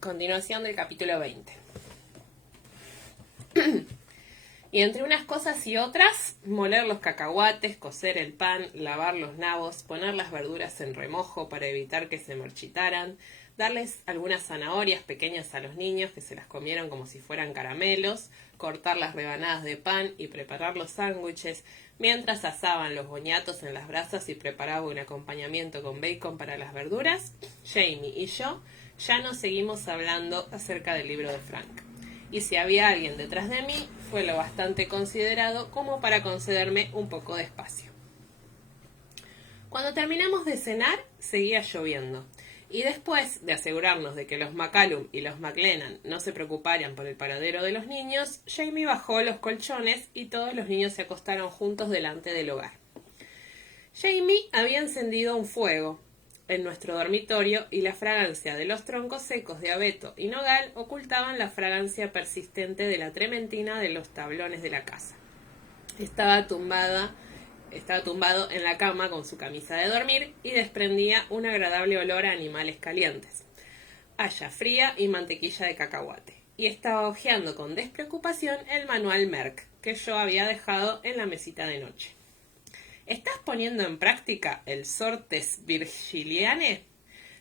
Continuación del capítulo 20. Y entre unas cosas y otras, moler los cacahuates, cocer el pan, lavar los nabos, poner las verduras en remojo para evitar que se marchitaran, darles algunas zanahorias pequeñas a los niños que se las comieron como si fueran caramelos, cortar las rebanadas de pan y preparar los sándwiches, mientras asaban los boñatos en las brasas y preparaba un acompañamiento con bacon para las verduras, Jamie y yo ya nos seguimos hablando acerca del libro de Frank. Y si había alguien detrás de mí, fue lo bastante considerado como para concederme un poco de espacio. Cuando terminamos de cenar, seguía lloviendo. Y después de asegurarnos de que los McCallum y los McLennan no se preocuparan por el paradero de los niños, Jamie bajó los colchones y todos los niños se acostaron juntos delante del hogar. Jamie había encendido un fuego en nuestro dormitorio y la fragancia de los troncos secos de abeto y nogal ocultaban la fragancia persistente de la trementina de los tablones de la casa. Estaba tumbado en la cama con su camisa de dormir y desprendía un agradable olor a animales calientes, haya fría y mantequilla de cacahuate, y estaba hojeando con despreocupación el manual Merck que yo había dejado en la mesita de noche. ¿Estás poniendo en práctica el Sortes Virgiliane?,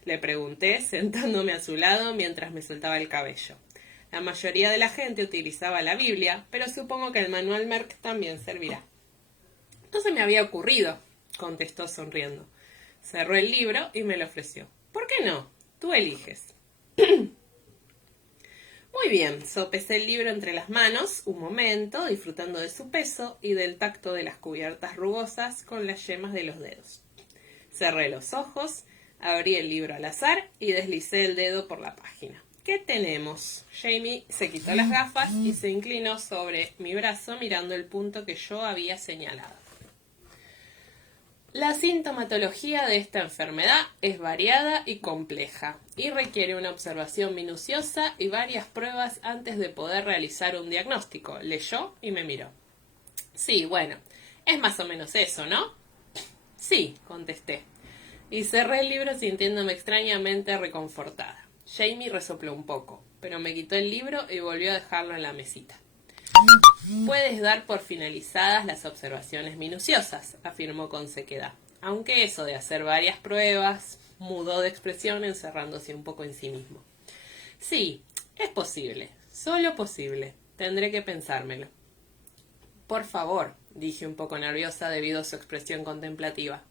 le pregunté, sentándome a su lado mientras me soltaba el cabello. La mayoría de la gente utilizaba la Biblia, pero supongo que el manual Merck también servirá. No se me había ocurrido, contestó sonriendo. Cerró el libro y me lo ofreció. ¿Por qué no? Tú eliges. Muy bien, sopesé el libro entre las manos, un momento, disfrutando de su peso y del tacto de las cubiertas rugosas con las yemas de los dedos. Cerré los ojos, abrí el libro al azar y deslicé el dedo por la página. ¿Qué tenemos? Jamie se quitó las gafas y se inclinó sobre mi brazo mirando el punto que yo había señalado. La sintomatología de esta enfermedad es variada y compleja y requiere una observación minuciosa y varias pruebas antes de poder realizar un diagnóstico. Leyó y me miró. Sí, bueno, es más o menos eso, ¿no? Sí, contesté. Y cerré el libro sintiéndome extrañamente reconfortada. Jamie resopló un poco, pero me quitó el libro y volvió a dejarlo en la mesita. Puedes dar por finalizadas las observaciones minuciosas, afirmó con sequedad, aunque eso de hacer varias pruebas mudó de expresión encerrándose un poco en sí mismo. Sí, es posible, solo posible, tendré que pensármelo. Por favor, dije un poco nerviosa debido a su expresión contemplativa.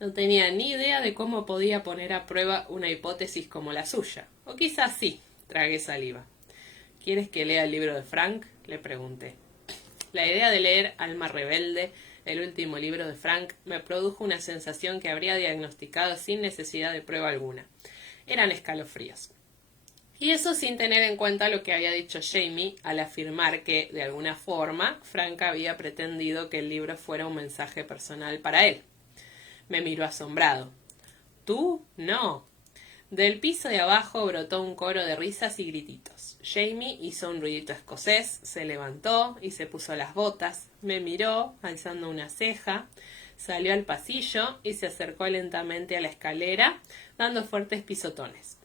No tenía ni idea de cómo podía poner a prueba una hipótesis como la suya, o quizás sí, tragué saliva. ¿Quieres que lea el libro de Frank?, le pregunté. La idea de leer Alma Rebelde, el último libro de Frank, me produjo una sensación que habría diagnosticado sin necesidad de prueba alguna. Eran escalofríos. Y eso sin tener en cuenta lo que había dicho Jamie al afirmar que, de alguna forma, Frank había pretendido que el libro fuera un mensaje personal para él. Me miró asombrado. ¿Tú? No. Del piso de abajo brotó un coro de risas y grititos. Jamie hizo un ruidito escocés, se levantó y se puso las botas, me miró, alzando una ceja, salió al pasillo y se acercó lentamente a la escalera, dando fuertes pisotones.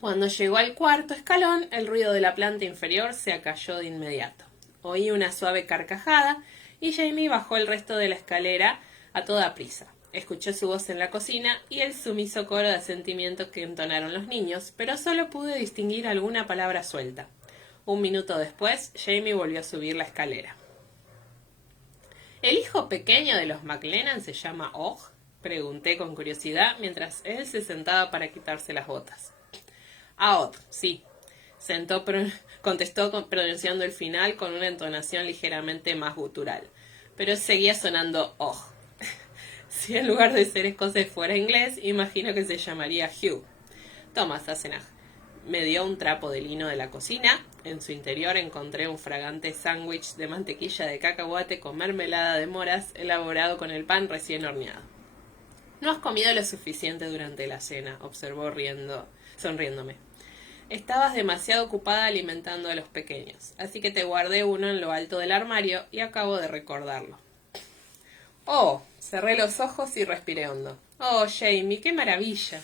Cuando llegó al cuarto escalón, el ruido de la planta inferior se acalló de inmediato. Oí una suave carcajada y Jamie bajó el resto de la escalera a toda prisa. Escuché su voz en la cocina y el sumiso coro de asentimientos que entonaron los niños, pero solo pude distinguir alguna palabra suelta. Un minuto después, Jamie volvió a subir la escalera. ¿El hijo pequeño de los McLennan se llama Og?, pregunté con curiosidad mientras él se sentaba para quitarse las botas. Aod, sí, contestó pronunciando el final con una entonación ligeramente más gutural, pero seguía sonando Og. Si en lugar de ser escocés fuera inglés, imagino que se llamaría Hugh. Toma, Sassenach. Me dio un trapo de lino de la cocina. En su interior encontré un fragante sándwich de mantequilla de cacahuate con mermelada de moras elaborado con el pan recién horneado. No has comido lo suficiente durante la cena, observó sonriéndome. Estabas demasiado ocupada alimentando a los pequeños, así que te guardé uno en lo alto del armario y acabo de recordarlo. Oh, cerré los ojos y respiré hondo. Oh, Jamie, qué maravilla.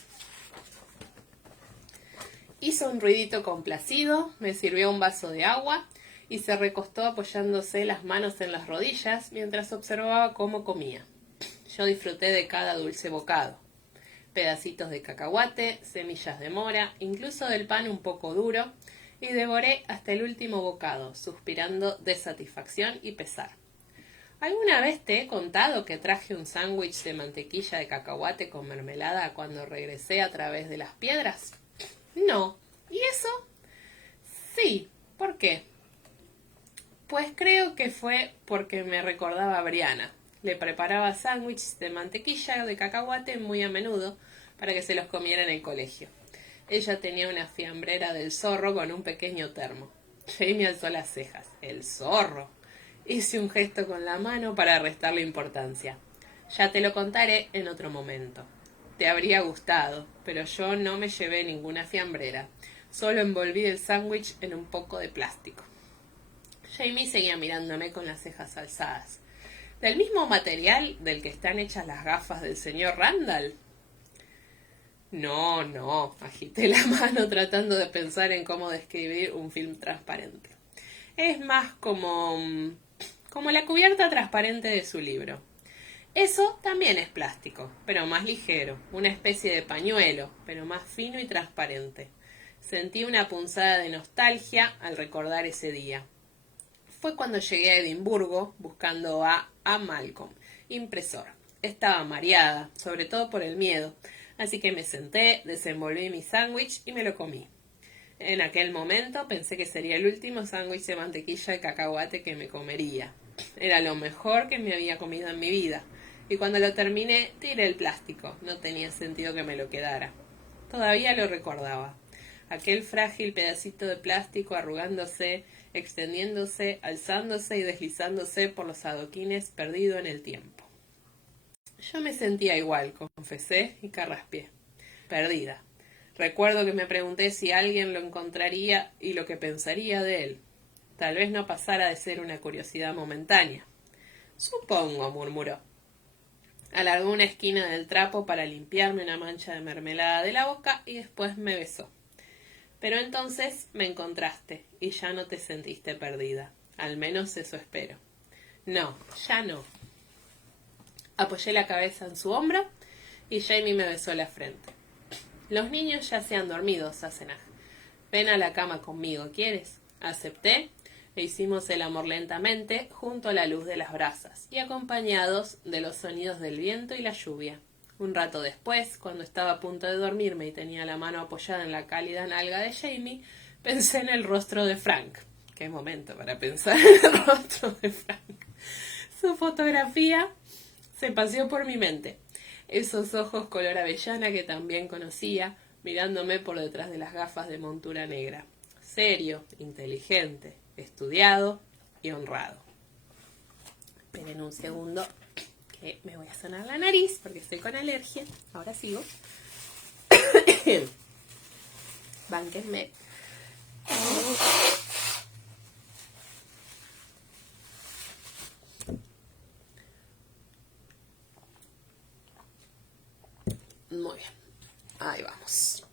Hizo un ruidito complacido, me sirvió un vaso de agua y se recostó apoyándose las manos en las rodillas mientras observaba cómo comía. Yo disfruté de cada dulce bocado. Pedacitos de cacahuate, semillas de mora, incluso del pan un poco duro, y devoré hasta el último bocado, suspirando de satisfacción y pesar. ¿Alguna vez te he contado que traje un sándwich de mantequilla de cacahuate con mermelada cuando regresé a través de las piedras? No. ¿Y eso? Sí. ¿Por qué? Pues creo que fue porque me recordaba a Brianna. Le preparaba sándwiches de mantequilla de cacahuate muy a menudo para que se los comiera en el colegio. Ella tenía una fiambrera del zorro con un pequeño termo. Jamie alzó las cejas. ¿El zorro? Hice un gesto con la mano para restarle importancia. Ya te lo contaré en otro momento. Te habría gustado, pero yo no me llevé ninguna fiambrera. Solo envolví el sándwich en un poco de plástico. Jamie seguía mirándome con las cejas alzadas. ¿Del mismo material del que están hechas las gafas del señor Randall? No, agité la mano tratando de pensar en cómo describir un film transparente. Es más como la cubierta transparente de su libro. Eso también es plástico, pero más ligero, una especie de pañuelo, pero más fino y transparente. Sentí una punzada de nostalgia al recordar ese día. Fue cuando llegué a Edimburgo buscando a Malcolm, impresor. Estaba mareada, sobre todo por el miedo, así que me senté, desenvolví mi sándwich y me lo comí. En aquel momento pensé que sería el último sándwich de mantequilla de cacahuate que me comería. Era lo mejor que me había comido en mi vida, y cuando lo terminé tiré el plástico. No tenía sentido que me lo quedara. Todavía lo recordaba. Aquel frágil pedacito de plástico arrugándose, extendiéndose, alzándose y deslizándose por los adoquines perdido en el tiempo. Yo me sentía igual, confesé y carraspeé. Perdida. Recuerdo que me pregunté si alguien lo encontraría y lo que pensaría de él. Tal vez no pasara de ser una curiosidad momentánea. Supongo, murmuró. Alargó una esquina del trapo para limpiarme una mancha de mermelada de la boca y después me besó. Pero entonces me encontraste y ya no te sentiste perdida. Al menos eso espero. No, ya no. Apoyé la cabeza en su hombro y Jamie me besó la frente. Los niños ya se han dormido, Sassenach. Ven a la cama conmigo, ¿quieres? Acepté e hicimos el amor lentamente junto a la luz de las brasas y acompañados de los sonidos del viento y la lluvia. Un rato después, cuando estaba a punto de dormirme y tenía la mano apoyada en la cálida nalga de Jamie, pensé en el rostro de Frank. Qué momento para pensar en el rostro de Frank. Su fotografía se paseó por mi mente. Esos ojos color avellana que también conocía, mirándome por detrás de las gafas de montura negra. Serio, inteligente, estudiado y honrado. Esperen un segundo que me voy a sonar la nariz porque estoy con alergia. Ahora sigo. Bánquenme. Muy bien. Ahí vamos.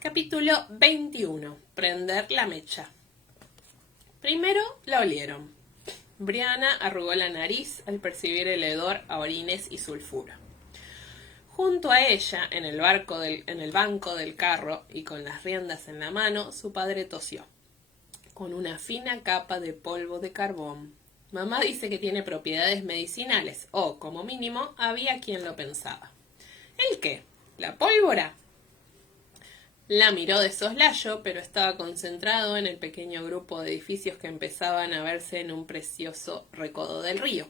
Capítulo 21. Prender la mecha. Primero la olieron. Brianna arrugó la nariz al percibir el hedor a orines y sulfuro. Junto a ella, en el banco del carro y con las riendas en la mano, su padre tosió, con una fina capa de polvo de carbón. Mamá dice que tiene propiedades medicinales, o, como mínimo, había quien lo pensaba. ¿El qué? ¿La pólvora? La miró de soslayo, pero estaba concentrado en el pequeño grupo de edificios que empezaban a verse en un precioso recodo del río.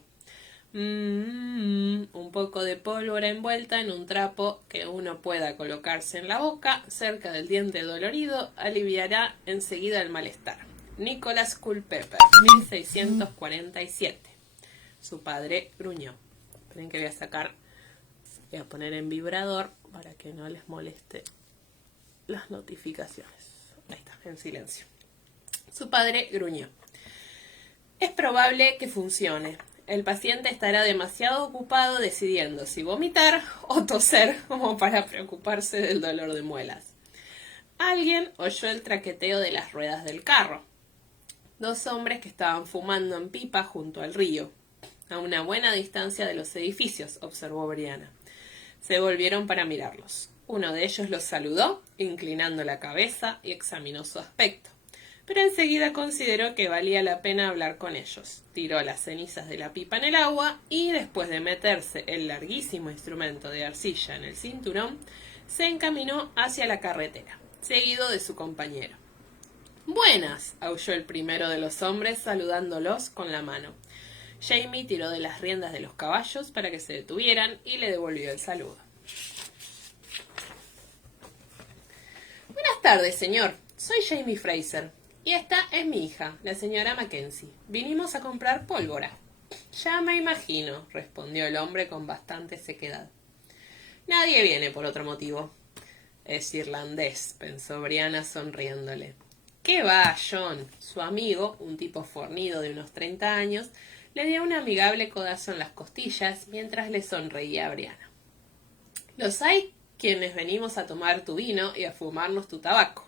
Un poco de pólvora envuelta en un trapo que uno pueda colocarse en la boca, cerca del diente dolorido, aliviará enseguida el malestar. Nicholas Culpeper, 1647. Su padre gruñó. Esperen que voy a poner en vibrador para que no les moleste las notificaciones. Ahí está, en silencio. Su padre gruñó. Es probable que funcione. El paciente estará demasiado ocupado decidiendo si vomitar o toser como para preocuparse del dolor de muelas. Alguien oyó el traqueteo de las ruedas del carro. 2 hombres que estaban fumando en pipa junto al río, a una buena distancia de los edificios, observó Brianna. Se volvieron para mirarlos. Uno de ellos los saludó, inclinando la cabeza, y examinó su aspecto. Pero enseguida consideró que valía la pena hablar con ellos. Tiró las cenizas de la pipa en el agua y, después de meterse el larguísimo instrumento de arcilla en el cinturón, se encaminó hacia la carretera, seguido de su compañero. «Buenas», aulló el primero de los hombres, saludándolos con la mano. Jamie tiró de las riendas de los caballos para que se detuvieran y le devolvió el saludo. «Buenas tardes, señor. Soy Jamie Fraser. Y esta es mi hija, la señora Mackenzie. Vinimos a comprar pólvora». «Ya me imagino», respondió el hombre con bastante sequedad. «Nadie viene por otro motivo». «Es irlandés», pensó Brianna sonriéndole. «¿Qué va, John?» Su amigo, un tipo fornido de unos 30 años, le dio un amigable codazo en las costillas mientras le sonreía a Brianna. «Los hay quienes venimos a tomar tu vino y a fumarnos tu tabaco».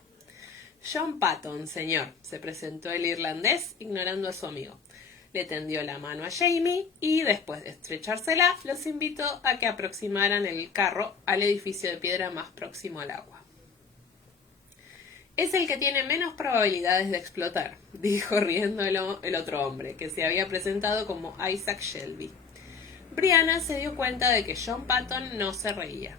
«John Patton, señor», se presentó el irlandés, ignorando a su amigo. Le tendió la mano a Jamie y, después de estrechársela, los invitó a que aproximaran el carro al edificio de piedra más próximo al agua. «Es el que tiene menos probabilidades de explotar», dijo riendo el otro hombre, que se había presentado como Isaac Shelby. Brianna se dio cuenta de que John Patton no se reía.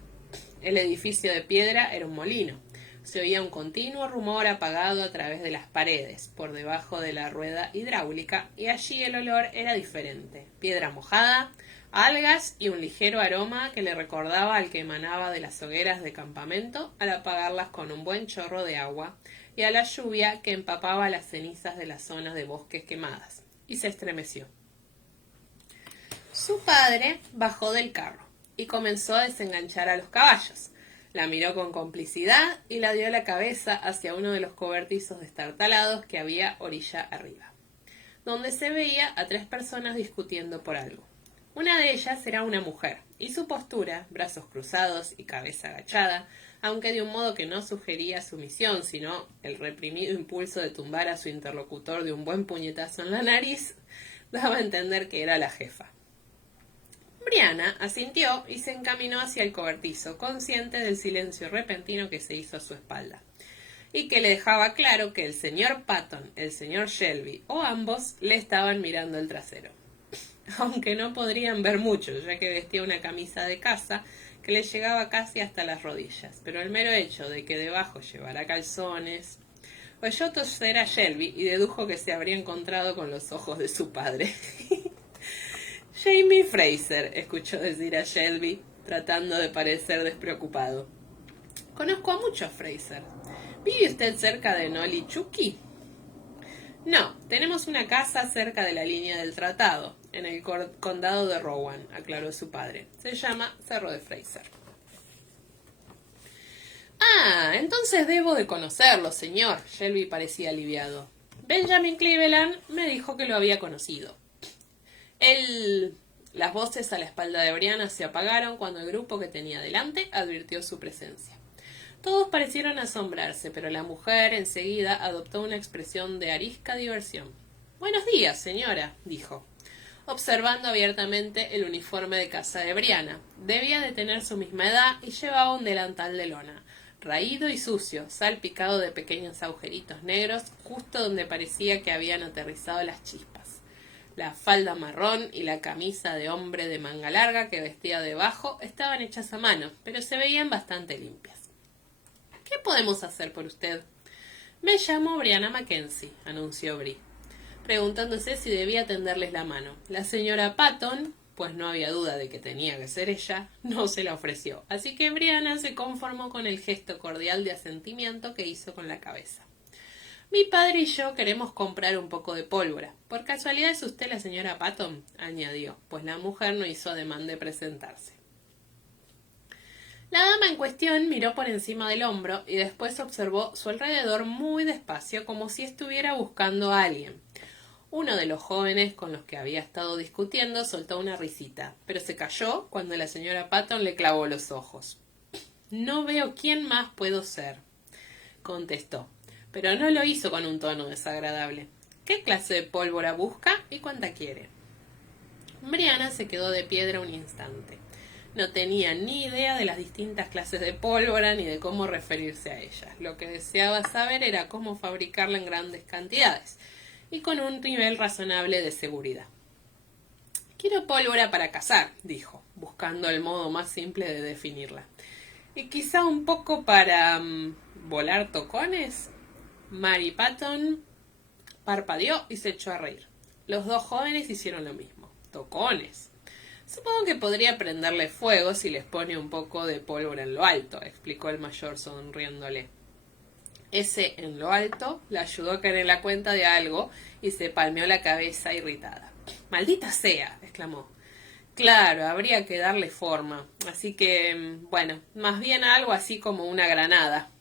El edificio de piedra era un molino. Se oía un continuo rumor apagado a través de las paredes, por debajo de la rueda hidráulica, y allí el olor era diferente. Piedra mojada, algas y un ligero aroma que le recordaba al que emanaba de las hogueras de campamento al apagarlas con un buen chorro de agua, y a la lluvia que empapaba las cenizas de las zonas de bosques quemadas, y se estremeció. Su padre bajó del carro y comenzó a desenganchar a los caballos. La miró con complicidad y la dio la cabeza hacia uno de los cobertizos destartalados que había orilla arriba, donde se veía a 3 personas discutiendo por algo. Una de ellas era una mujer, y su postura, brazos cruzados y cabeza agachada, aunque de un modo que no sugería sumisión, sino el reprimido impulso de tumbar a su interlocutor de un buen puñetazo en la nariz, daba a entender que era la jefa. Brianna asintió y se encaminó hacia el cobertizo, consciente del silencio repentino que se hizo a su espalda, y que le dejaba claro que el señor Patton, el señor Shelby o ambos le estaban mirando el trasero. Aunque no podrían ver mucho, ya que vestía una camisa de casa que le llegaba casi hasta las rodillas, pero el mero hecho de que debajo llevara calzones... Oyó toser a Shelby y dedujo que se habría encontrado con los ojos de su padre. «Jamie Fraser», escuchó decir a Shelby, tratando de parecer despreocupado. «Conozco a muchos Fraser. ¿Vive usted cerca de Nolichucky?» «No, tenemos una casa cerca de la línea del tratado, en el condado de Rowan», aclaró su padre. «Se llama Cerro de Fraser». «Ah, entonces debo de conocerlo, señor», Shelby parecía aliviado. «Benjamin Cleveland me dijo que lo había conocido». Las voces a la espalda de Brianna se apagaron cuando el grupo que tenía delante advirtió su presencia. Todos parecieron asombrarse, pero la mujer enseguida adoptó una expresión de arisca diversión. «Buenos días, señora», dijo, observando abiertamente el uniforme de casa de Brianna. Debía de tener su misma edad y llevaba un delantal de lona, raído y sucio, salpicado de pequeños agujeritos negros, justo donde parecía que habían aterrizado las chispas. La falda marrón y la camisa de hombre de manga larga que vestía debajo estaban hechas a mano, pero se veían bastante limpias. «¿Qué podemos hacer por usted?» «Me llamo Brianna Mackenzie», anunció Bri, preguntándose si debía tenderles la mano. La señora Patton, pues no había duda de que tenía que ser ella, no se la ofreció, así que Brianna se conformó con el gesto cordial de asentimiento que hizo con la cabeza. «Mi padre y yo queremos comprar un poco de pólvora. ¿Por casualidad es usted la señora Patton?», añadió, pues la mujer no hizo ademán de presentarse. La dama en cuestión miró por encima del hombro y después observó su alrededor muy despacio, como si estuviera buscando a alguien. Uno de los jóvenes con los que había estado discutiendo soltó una risita, pero se calló cuando la señora Patton le clavó los ojos. No veo quién más puedo ser, contestó, pero no lo hizo con un tono desagradable. ¿Qué clase de pólvora busca y cuánta quiere? Brianna se quedó de piedra un instante. No tenía ni idea de las distintas clases de pólvora ni de cómo referirse a ellas. Lo que deseaba saber era cómo fabricarla en grandes cantidades y con un nivel razonable de seguridad. Quiero pólvora para cazar, dijo, buscando el modo más simple de definirla. Y quizá un poco para volar tocones. Mary Patton parpadeó y se echó a reír. Los dos jóvenes hicieron lo mismo. Tocones. Supongo que podría prenderle fuego si les pone un poco de pólvora en lo alto, explicó el mayor sonriéndole. Ese en lo alto le ayudó a caer en la cuenta de algo y se palmeó la cabeza irritada. ¡Maldita sea!, exclamó. Claro, habría que darle forma. Así que, bueno, más bien algo así como una granada.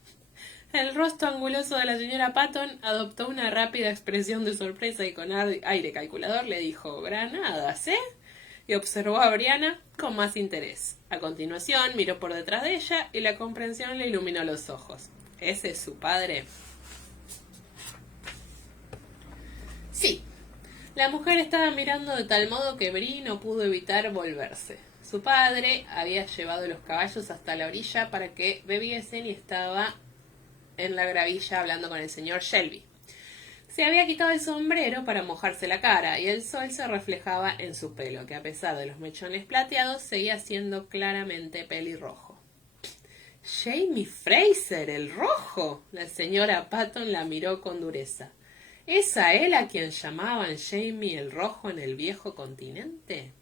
El rostro anguloso de la señora Patton adoptó una rápida expresión de sorpresa y con aire calculador le dijo, «¿Granadas, y observó a Brianna con más interés. A continuación miró por detrás de ella y la comprensión le iluminó los ojos. ¿Ese es su padre? Sí. La mujer estaba mirando de tal modo que Bri no pudo evitar volverse. Su padre había llevado los caballos hasta la orilla para que bebiesen y estaba en la gravilla hablando con el señor Shelby. Se había quitado el sombrero para mojarse la cara y el sol se reflejaba en su pelo, que a pesar de los mechones plateados seguía siendo claramente pelirrojo. «Jamie Fraser, el rojo», la señora Patton la miró con dureza. ¿Es a él a quien llamaban Jamie el rojo en el viejo continente?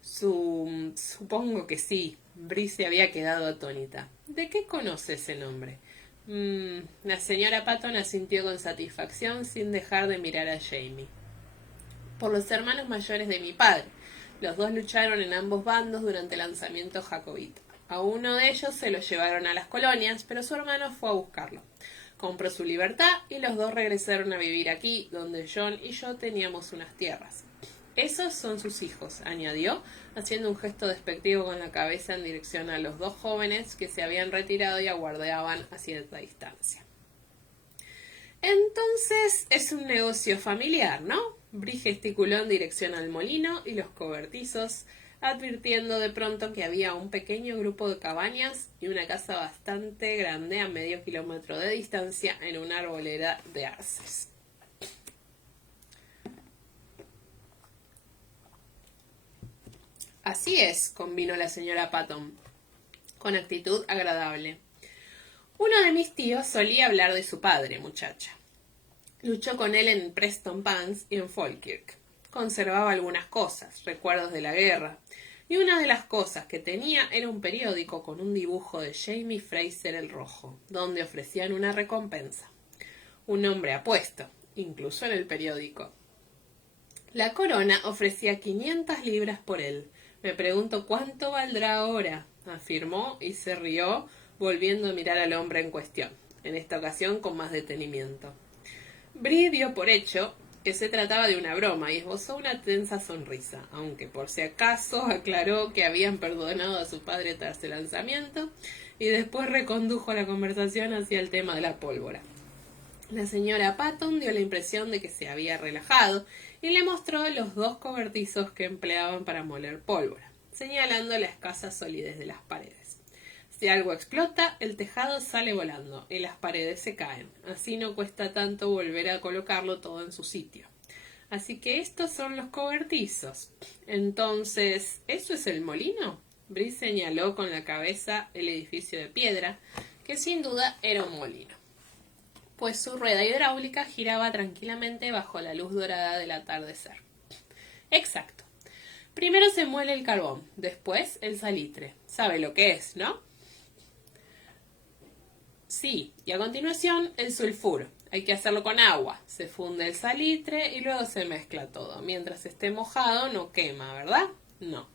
Supongo que sí. Bri se había quedado atónita. ¿De qué conoce ese nombre? La señora Patton asintió con satisfacción sin dejar de mirar a Jamie. Por los hermanos mayores de mi padre. Los dos lucharon en ambos bandos durante el lanzamiento jacobita. A uno de ellos se lo llevaron a las colonias, pero su hermano fue a buscarlo. Compró su libertad y los dos regresaron a vivir aquí, donde John y yo teníamos unas tierras. Esos son sus hijos, añadió, haciendo un gesto despectivo con la cabeza en dirección a los dos jóvenes que se habían retirado y aguardaban a cierta distancia. Entonces es un negocio familiar, ¿no? Bri gesticuló en dirección al molino y los cobertizos, advirtiendo de pronto que había un pequeño grupo de cabañas y una casa bastante grande a medio kilómetro de distancia en una arboleda de arces. Así es, convino la señora Patton, con actitud agradable. Uno de mis tíos solía hablar de su padre, muchacha. Luchó con él en Preston Pans y en Falkirk. Conservaba algunas cosas, recuerdos de la guerra, y una de las cosas que tenía era un periódico con un dibujo de Jamie Fraser el Rojo, donde ofrecían una recompensa. Un hombre apuesto, incluso en el periódico. La corona ofrecía 500 libras por él. Me pregunto cuánto valdrá ahora, afirmó y se rió, volviendo a mirar al hombre en cuestión, en esta ocasión con más detenimiento. Bri dio por hecho que se trataba de una broma y esbozó una tensa sonrisa, aunque por si acaso aclaró que habían perdonado a su padre tras el lanzamiento y después recondujo la conversación hacia el tema de la pólvora. La señora Patton dio la impresión de que se había relajado y le mostró los dos cobertizos que empleaban para moler pólvora, señalando la escasa solidez de las paredes. Si algo explota, el tejado sale volando y las paredes se caen. Así no cuesta tanto volver a colocarlo todo en su sitio. Así que estos son los cobertizos. Entonces, ¿eso es el molino? Bri señaló con la cabeza el edificio de piedra, que sin duda era un molino, pues su rueda hidráulica giraba tranquilamente bajo la luz dorada del atardecer. Exacto. Primero se muele el carbón, después el salitre. ¿Sabe lo que es, no? Sí, y a continuación el sulfuro. Hay que hacerlo con agua. Se funde el salitre y luego se mezcla todo. Mientras esté mojado no quema, ¿verdad? No.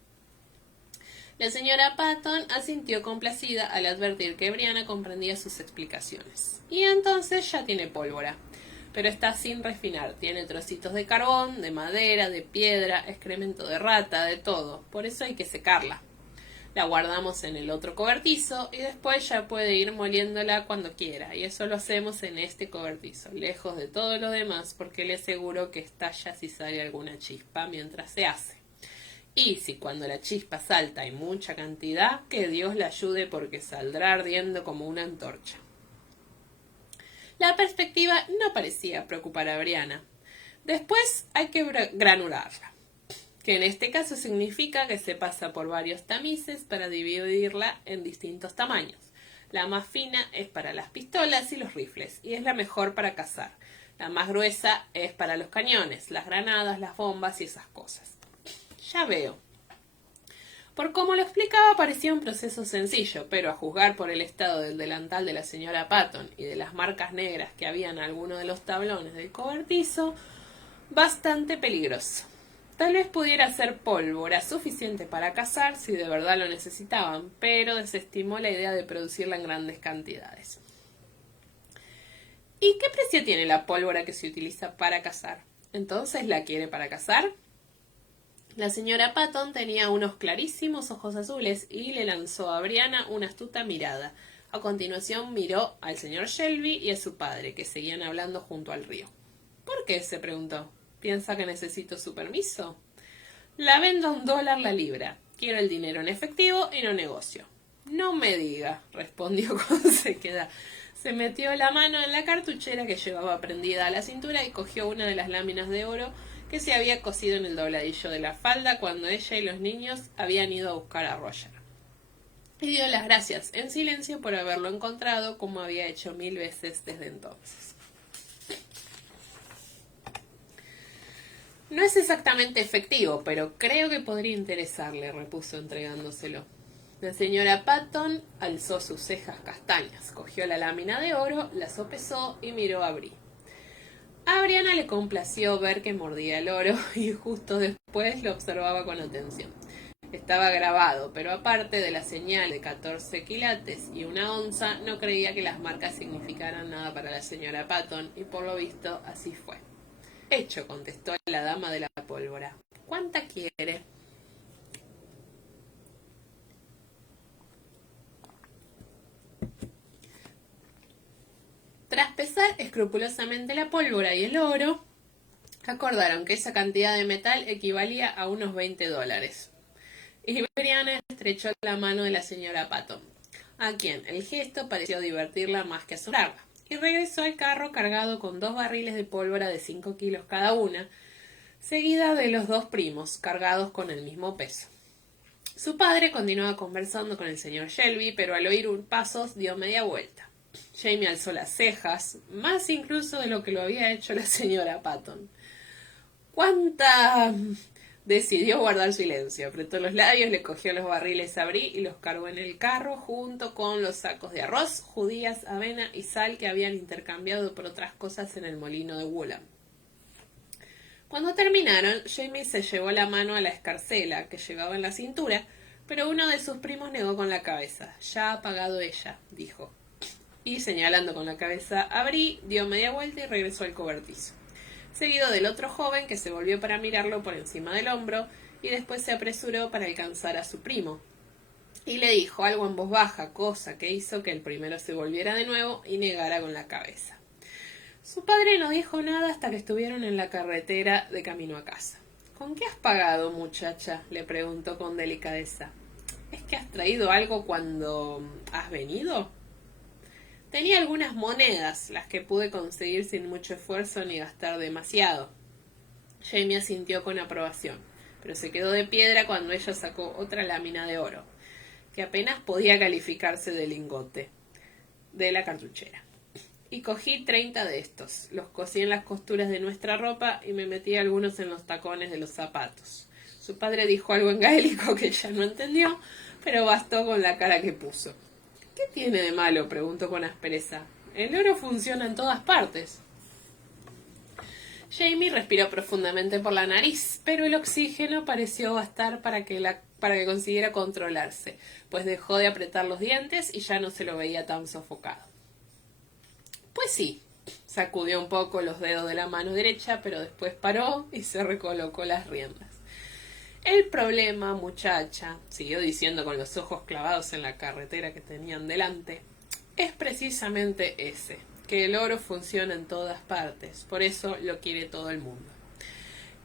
La señora Patton asintió complacida al advertir que Brianna comprendía sus explicaciones. Y entonces ya tiene pólvora. pero está sin refinar. Tiene trocitos de carbón, de madera, de piedra, excremento de rata, de todo. Por eso hay que secarla. La guardamos en el otro cobertizo y después ya puede ir moliéndola cuando quiera. Y eso lo hacemos en este cobertizo, lejos de todo lo demás, porque le aseguro que estalla si sale alguna chispa mientras se hace. Y si cuando la chispa salta hay mucha cantidad, que Dios la ayude porque saldrá ardiendo como una antorcha. La perspectiva no parecía preocupar a Brianna. Después hay que granularla, que en este caso significa que se pasa por varios tamices para dividirla en distintos tamaños. La más fina es para las pistolas y los rifles, y es la mejor para cazar. La más gruesa es para los cañones, las granadas, las bombas y esas cosas. Ya veo. Por como lo explicaba parecía un proceso sencillo, pero a juzgar por el estado del delantal de la señora Patton y de las marcas negras que había en alguno de los tablones del cobertizo, bastante peligroso. Tal vez pudiera ser pólvora suficiente para cazar si de verdad lo necesitaban, pero desestimó la idea de producirla en grandes cantidades. ¿Y qué precio tiene la pólvora que se utiliza para cazar? ¿Entonces la quiere para cazar? La señora Patton tenía unos clarísimos ojos azules y le lanzó a Brianna una astuta mirada. A continuación miró al señor Shelby y a su padre, que seguían hablando junto al río. ¿Por qué?, se preguntó. ¿Piensa que necesito su permiso? La vendo a $1 la libra. Quiero el dinero en efectivo y no negocio. No me diga, respondió con sequedad. Se metió la mano en la cartuchera que llevaba prendida a la cintura y cogió una de las láminas de oro que se había cosido en el dobladillo de la falda cuando ella y los niños habían ido a buscar a Roger. Y dio las gracias en silencio por haberlo encontrado, como había hecho 1000 veces desde entonces. No es exactamente efectivo, pero creo que podría interesarle, repuso entregándoselo. La señora Patton alzó sus cejas castañas, cogió la lámina de oro, la sopesó y miró a Bri. A Brianna le complació ver que mordía el oro y justo después lo observaba con atención. Estaba grabado, pero aparte de la señal de 14 quilates y 1 onza, no creía que las marcas significaran nada para la señora Patton, y por lo visto así fue. Hecho, contestó la dama de la pólvora. ¿Cuánta quiere? Tras pesar escrupulosamente la pólvora y el oro, acordaron que esa cantidad de metal equivalía a unos $20. Y Brianna estrechó la mano de la señora Patton, a quien el gesto pareció divertirla más que asombrarla, y regresó al carro cargado con 2 barriles de pólvora de 5 kilos cada una, seguida de los 2 primos, cargados con el mismo peso. Su padre continuaba conversando con el señor Shelby, pero al oír pasos dio media vuelta. Jamie alzó las cejas, más incluso de lo que lo había hecho la señora Patton. ¿Cuánta? Decidió guardar silencio, apretó los labios, le cogió los barriles a Bri y los cargó en el carro junto con los sacos de arroz, judías, avena y sal que habían intercambiado por otras cosas en el molino de Woolham. Cuando terminaron, Jamie se llevó la mano a la escarcela que llevaba en la cintura, pero uno de sus primos negó con la cabeza. Ya ha pagado ella, dijo. Y señalando con la cabeza a Bri, dio media vuelta y regresó al cobertizo, seguido del otro joven que se volvió para mirarlo por encima del hombro y después se apresuró para alcanzar a su primo. Y le dijo algo en voz baja, cosa que hizo que el primero se volviera de nuevo y negara con la cabeza. Su padre no dijo nada hasta que estuvieron en la carretera de camino a casa. ¿Con qué has pagado, muchacha?, le preguntó con delicadeza. ¿Es que has traído algo cuando has venido? Tenía algunas monedas, las que pude conseguir sin mucho esfuerzo ni gastar demasiado. Jamie asintió con aprobación, pero se quedó de piedra cuando ella sacó otra lámina de oro, que apenas podía calificarse de lingote, de la cartuchera. Y cogí 30 de estos, los cosí en las costuras de nuestra ropa y me metí algunos en los tacones de los zapatos. Su padre dijo algo en gaélico que ella no entendió, pero bastó con la cara que puso. ¿Qué tiene de malo?, preguntó con aspereza. El oro funciona en todas partes. Jamie respiró profundamente por la nariz, pero el oxígeno pareció bastar para que consiguiera controlarse, pues dejó de apretar los dientes y ya no se lo veía tan sofocado. Pues sí, Sacudió un poco los dedos de la mano derecha, pero después paró y se recolocó las riendas. El problema, muchacha, siguió diciendo con los ojos clavados en la carretera que tenían delante, es precisamente ese, que el oro funciona en todas partes, por eso lo quiere todo el mundo.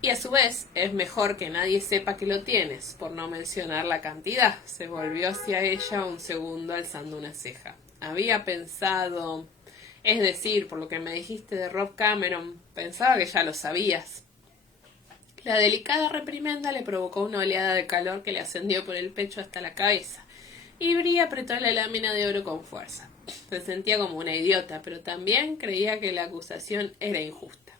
Y a su vez, es mejor que nadie sepa que lo tienes, por no mencionar la cantidad. Se volvió hacia ella un segundo alzando una ceja. Había pensado... Es decir, por lo que me dijiste de Rob Cameron, pensaba que ya lo sabías. La delicada reprimenda le provocó una oleada de calor que le ascendió por el pecho hasta la cabeza, y Bree apretó la lámina de oro con fuerza. Se sentía como una idiota, pero también creía que la acusación era injusta.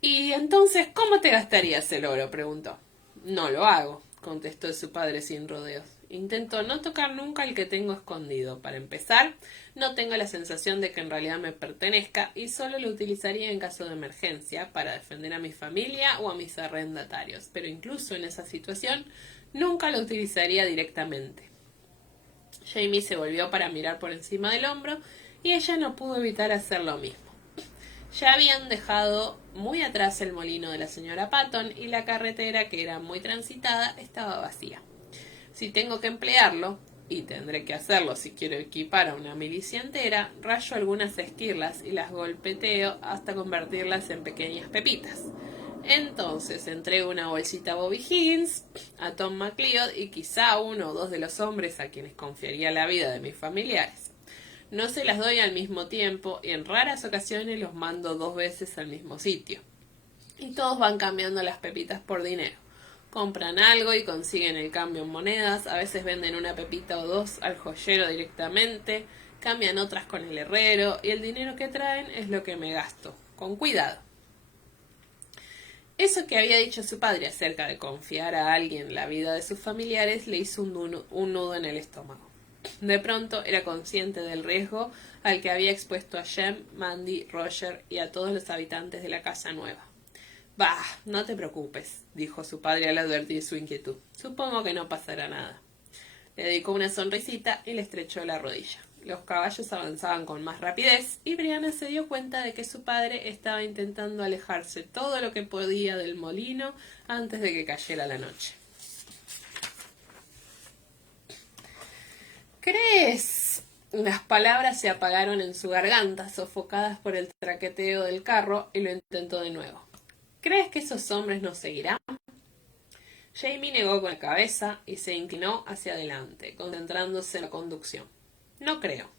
—¿Y entonces cómo te gastarías el oro? —preguntó. —No lo hago —contestó su padre sin rodeos—. Intento no tocar nunca el que tengo escondido. Para empezar, no tengo la sensación de que en realidad me pertenezca y solo lo utilizaría en caso de emergencia, para defender a mi familia o a mis arrendatarios. Pero incluso en esa situación, nunca lo utilizaría directamente. Jamie se volvió para mirar por encima del hombro y ella no pudo evitar hacer lo mismo. Ya habían dejado muy atrás el molino de la señora Patton y la carretera, que era muy transitada, estaba vacía. Si tengo que emplearlo, y tendré que hacerlo si quiero equipar a una milicia entera, rayo algunas esquirlas y las golpeteo hasta convertirlas en pequeñas pepitas. Entonces entrego una bolsita a Bobby Higgins, a Tom McLeod y quizá a uno o dos de los hombres a quienes confiaría la vida de mis familiares. No se las doy al mismo tiempo y en raras ocasiones los mando 2 veces al mismo sitio. Y todos van cambiando las pepitas por dinero. Compran algo y consiguen el cambio en monedas, a veces venden una pepita o 2 al joyero directamente, cambian otras con el herrero y el dinero que traen es lo que me gasto, con cuidado. Eso que había dicho su padre acerca de confiar a alguien la vida de sus familiares le hizo un nudo en el estómago. De pronto era consciente del riesgo al que había expuesto a Jem, Mandy, Roger y a todos los habitantes de la casa nueva. —Bah, no te preocupes —dijo su padre al advertir su inquietud—. Supongo que no pasará nada. Le dedicó una sonrisita y le estrechó la rodilla. Los caballos avanzaban con más rapidez y Brianna se dio cuenta de que su padre estaba intentando alejarse todo lo que podía del molino antes de que cayera la noche. —¿Crees? Las palabras se apagaron en su garganta, sofocadas por el traqueteo del carro, y lo intentó de nuevo. —¿Crees que esos hombres nos seguirán? Jamie negó con la cabeza y se inclinó hacia adelante, concentrándose en la conducción. —No creo.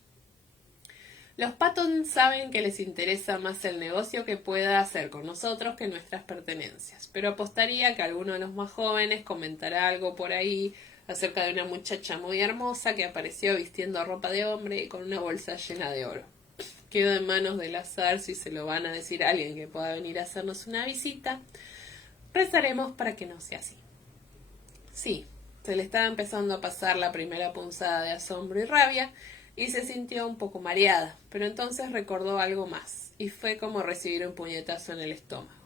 Los Patton saben que les interesa más el negocio que pueda hacer con nosotros que nuestras pertenencias, pero apostaría que alguno de los más jóvenes comentará algo por ahí acerca de una muchacha muy hermosa que apareció vistiendo ropa de hombre y con una bolsa llena de oro. Quedó en manos del azar si se lo van a decir a alguien que pueda venir a hacernos una visita. Rezaremos para que no sea así. Sí, se le estaba empezando a pasar la primera punzada de asombro y rabia y se sintió un poco mareada, pero entonces recordó algo más y fue como recibir un puñetazo en el estómago.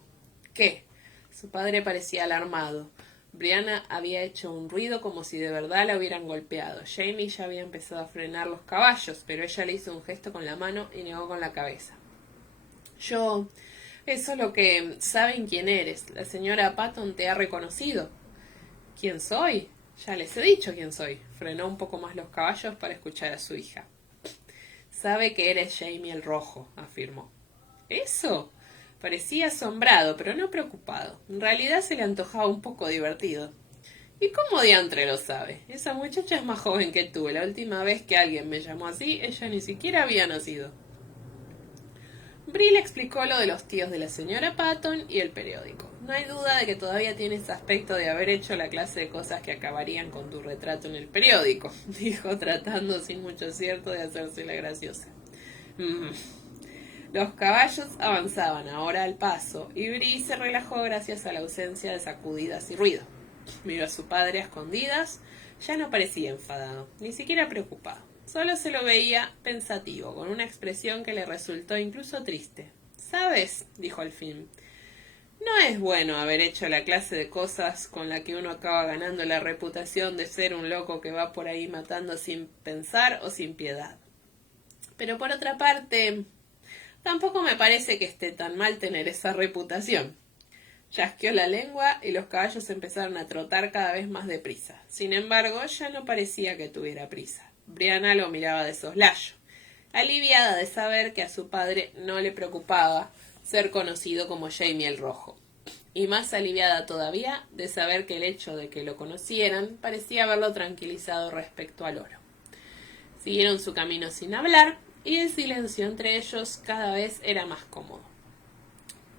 ¿Qué? Su padre parecía alarmado. Brianna había hecho un ruido como si de verdad la hubieran golpeado. Jamie ya había empezado a frenar los caballos, pero ella le hizo un gesto con la mano y negó con la cabeza. Eso es lo que... Saben quién eres. La señora Patton te ha reconocido. ¿Quién soy? Ya les he dicho quién soy. Frenó un poco más los caballos para escuchar a su hija. Sabe que eres Jamie el Rojo, afirmó. ¿Eso? Parecía asombrado, pero no preocupado. En realidad se le antojaba un poco divertido. ¿Y cómo diantre lo sabe? Esa muchacha es más joven que tú. La última vez que alguien me llamó así, ella ni siquiera había nacido. Bree le explicó lo de los tíos de la señora Patton y el periódico. No hay duda de que todavía tienes aspecto de haber hecho la clase de cosas que acabarían con tu retrato en el periódico, dijo tratando sin mucho acierto de hacerse la graciosa. Los caballos avanzaban ahora al paso y Bree se relajó gracias a la ausencia de sacudidas y ruido. Miró a su padre a escondidas. Ya no parecía enfadado, ni siquiera preocupado. Solo se lo veía pensativo, con una expresión que le resultó incluso triste. —¿Sabes? —dijo al fin—, no es bueno haber hecho la clase de cosas con la que uno acaba ganando la reputación de ser un loco que va por ahí matando sin pensar o sin piedad. Pero por otra parte... Tampoco me parece que esté tan mal tener esa reputación. Chasqueó la lengua y los caballos empezaron a trotar cada vez más deprisa. Sin embargo, ya no parecía que tuviera prisa. Brianna lo miraba de soslayo, aliviada de saber que a su padre no le preocupaba ser conocido como Jamie el Rojo, y más aliviada todavía de saber que el hecho de que lo conocieran parecía haberlo tranquilizado respecto al oro. Siguieron su camino sin hablar, y el silencio entre ellos cada vez era más cómodo.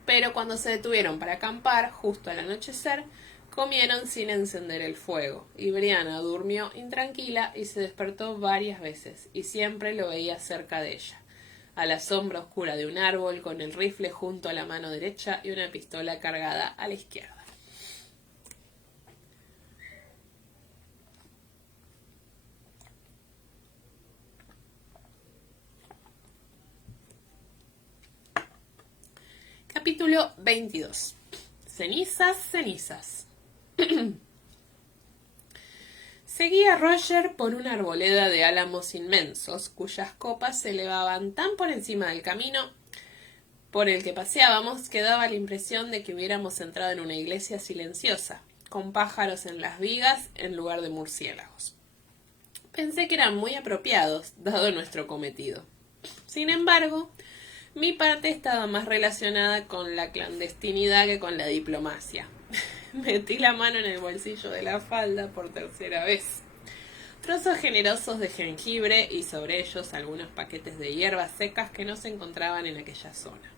Pero cuando se detuvieron para acampar, justo al anochecer, comieron sin encender el fuego, y Brianna durmió intranquila y se despertó varias veces, y siempre lo veía cerca de ella, a la sombra oscura de un árbol, con el rifle junto a la mano derecha y una pistola cargada a la izquierda. Capítulo 22. Cenizas, cenizas. Seguía a Roger por una arboleda de álamos inmensos, cuyas copas se elevaban tan por encima del camino por el que paseábamos que daba la impresión de que hubiéramos entrado en una iglesia silenciosa, con pájaros en las vigas en lugar de murciélagos. Pensé que eran muy apropiados, dado nuestro cometido. Sin embargo, mi parte estaba más relacionada con la clandestinidad que con la diplomacia. Metí la mano en el bolsillo de la falda por tercera vez. Trozos generosos de jengibre y sobre ellos algunos paquetes de hierbas secas que no se encontraban en aquella zona.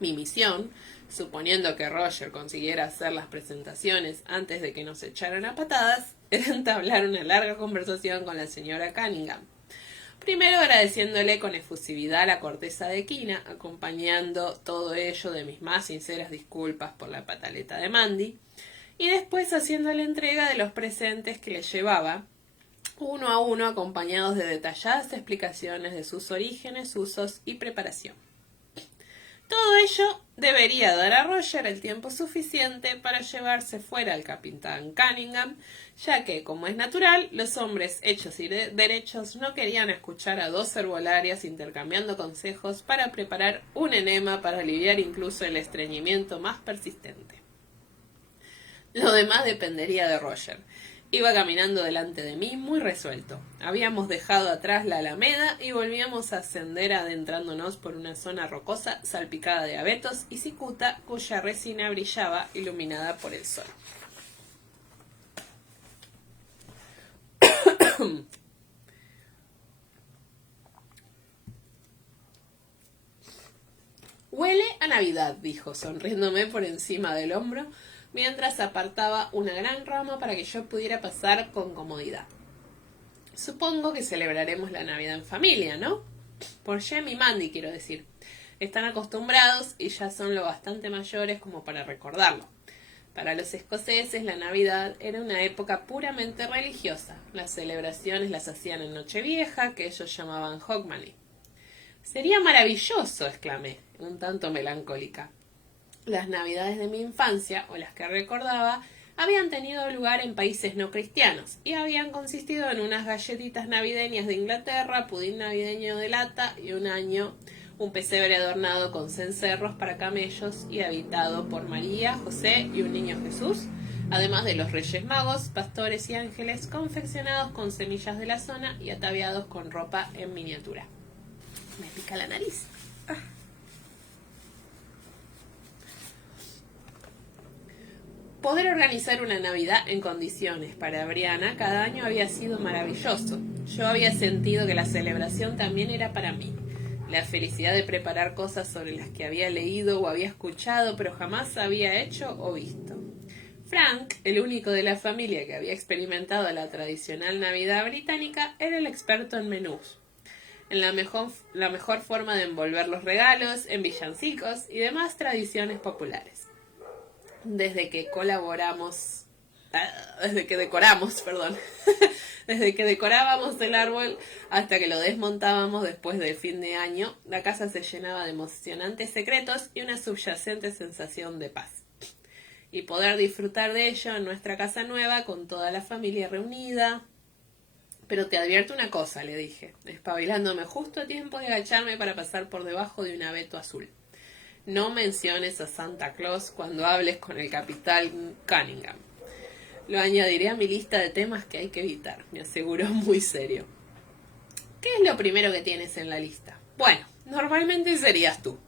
Mi misión, suponiendo que Roger consiguiera hacer las presentaciones antes de que nos echaran a patadas, era entablar una larga conversación con la señora Cunningham. Primero agradeciéndole con efusividad la corteza de quina, acompañando todo ello de mis más sinceras disculpas por la pataleta de Mandy, y después haciéndole entrega de los presentes que le llevaba, uno a uno acompañados de detalladas explicaciones de sus orígenes, usos y preparación. Todo ello debería dar a Roger el tiempo suficiente para llevarse fuera al capitán Cunningham, ya que, como es natural, los hombres hechos y derechos no querían escuchar a dos herbolarias intercambiando consejos para preparar un enema para aliviar incluso el estreñimiento más persistente. Lo demás dependería de Roger. Iba caminando delante de mí muy resuelto. Habíamos dejado atrás la alameda y volvíamos a ascender adentrándonos por una zona rocosa salpicada de abetos y cicuta cuya resina brillaba iluminada por el sol. Huele a Navidad, dijo, sonriéndome por encima del hombro, mientras apartaba una gran rama para que yo pudiera pasar con comodidad. Supongo que celebraremos la Navidad en familia, ¿no? Por Jem y Mandy, quiero decir. Están acostumbrados y ya son lo bastante mayores como para recordarlo. Para los escoceses, la Navidad era una época puramente religiosa. Las celebraciones las hacían en Nochevieja, que ellos llamaban Hogmanay. «Sería maravilloso», exclamé, un tanto melancólica. Las Navidades de mi infancia, o las que recordaba, habían tenido lugar en países no cristianos y habían consistido en unas galletitas navideñas de Inglaterra, pudín navideño de lata y un año un pesebre adornado con cencerros para camellos y habitado por María, José y un niño Jesús, además de los Reyes Magos, pastores y ángeles confeccionados con semillas de la zona y ataviados con ropa en miniatura. Me pica la nariz. Poder organizar una Navidad en condiciones para Brianna cada año había sido maravilloso. Yo había sentido que la celebración también era para mí. La felicidad de preparar cosas sobre las que había leído o había escuchado, pero jamás había hecho o visto. Frank, el único de la familia que había experimentado la tradicional Navidad británica, era el experto en menús, en la mejor forma de envolver los regalos, en villancicos y demás tradiciones populares. Desde que decorábamos el árbol hasta que lo desmontábamos después del fin de año, la casa se llenaba de emocionantes secretos y una subyacente sensación de paz. Y poder disfrutar de ello en nuestra casa nueva con toda la familia reunida, Pero te advierto una cosa, le dije, espabilándome justo a tiempo de agacharme para pasar por debajo de un abeto azul. No menciones a Santa Claus cuando hables con el capitán Cunningham. Lo añadiré a mi lista de temas que hay que evitar, me aseguró muy serio. ¿Qué es lo primero que tienes en la lista? Bueno, normalmente serías tú,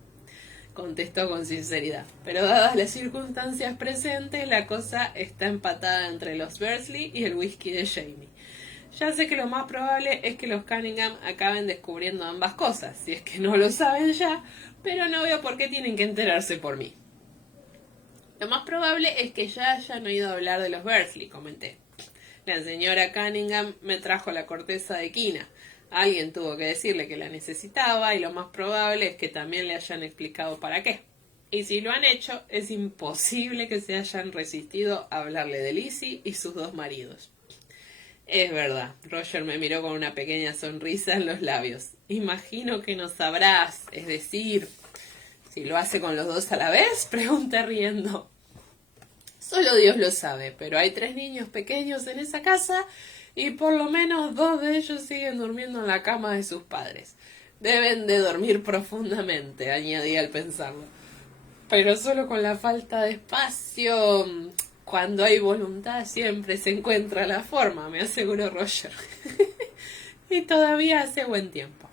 contestó con sinceridad, pero dadas las circunstancias presentes, la cosa está empatada entre los Dursley y el whisky de Jamie. Ya sé que lo más probable es que los Cunningham acaben descubriendo ambas cosas, si es que no lo saben ya, pero no veo por qué tienen que enterarse por mí. Lo más probable es que ya hayan oído hablar de los Dursley, comenté. La señora Cunningham me trajo la corteza de quina. Alguien tuvo que decirle que la necesitaba y lo más probable es que también le hayan explicado para qué. Y si lo han hecho, es imposible que se hayan resistido a hablarle de Lizzie y sus dos maridos. Es verdad, Roger me miró con una pequeña sonrisa en los labios. Imagino que no sabrás, es decir, si lo hace con los dos a la vez, pregunté riendo. Solo Dios lo sabe, pero hay 3 niños pequeños en esa casa y por lo menos 2 de ellos siguen durmiendo en la cama de sus padres. Deben de dormir profundamente, añadí al pensarlo. Pero solo con la falta de espacio. Cuando hay voluntad siempre se encuentra la forma, me aseguró Roger. Y todavía hace buen tiempo.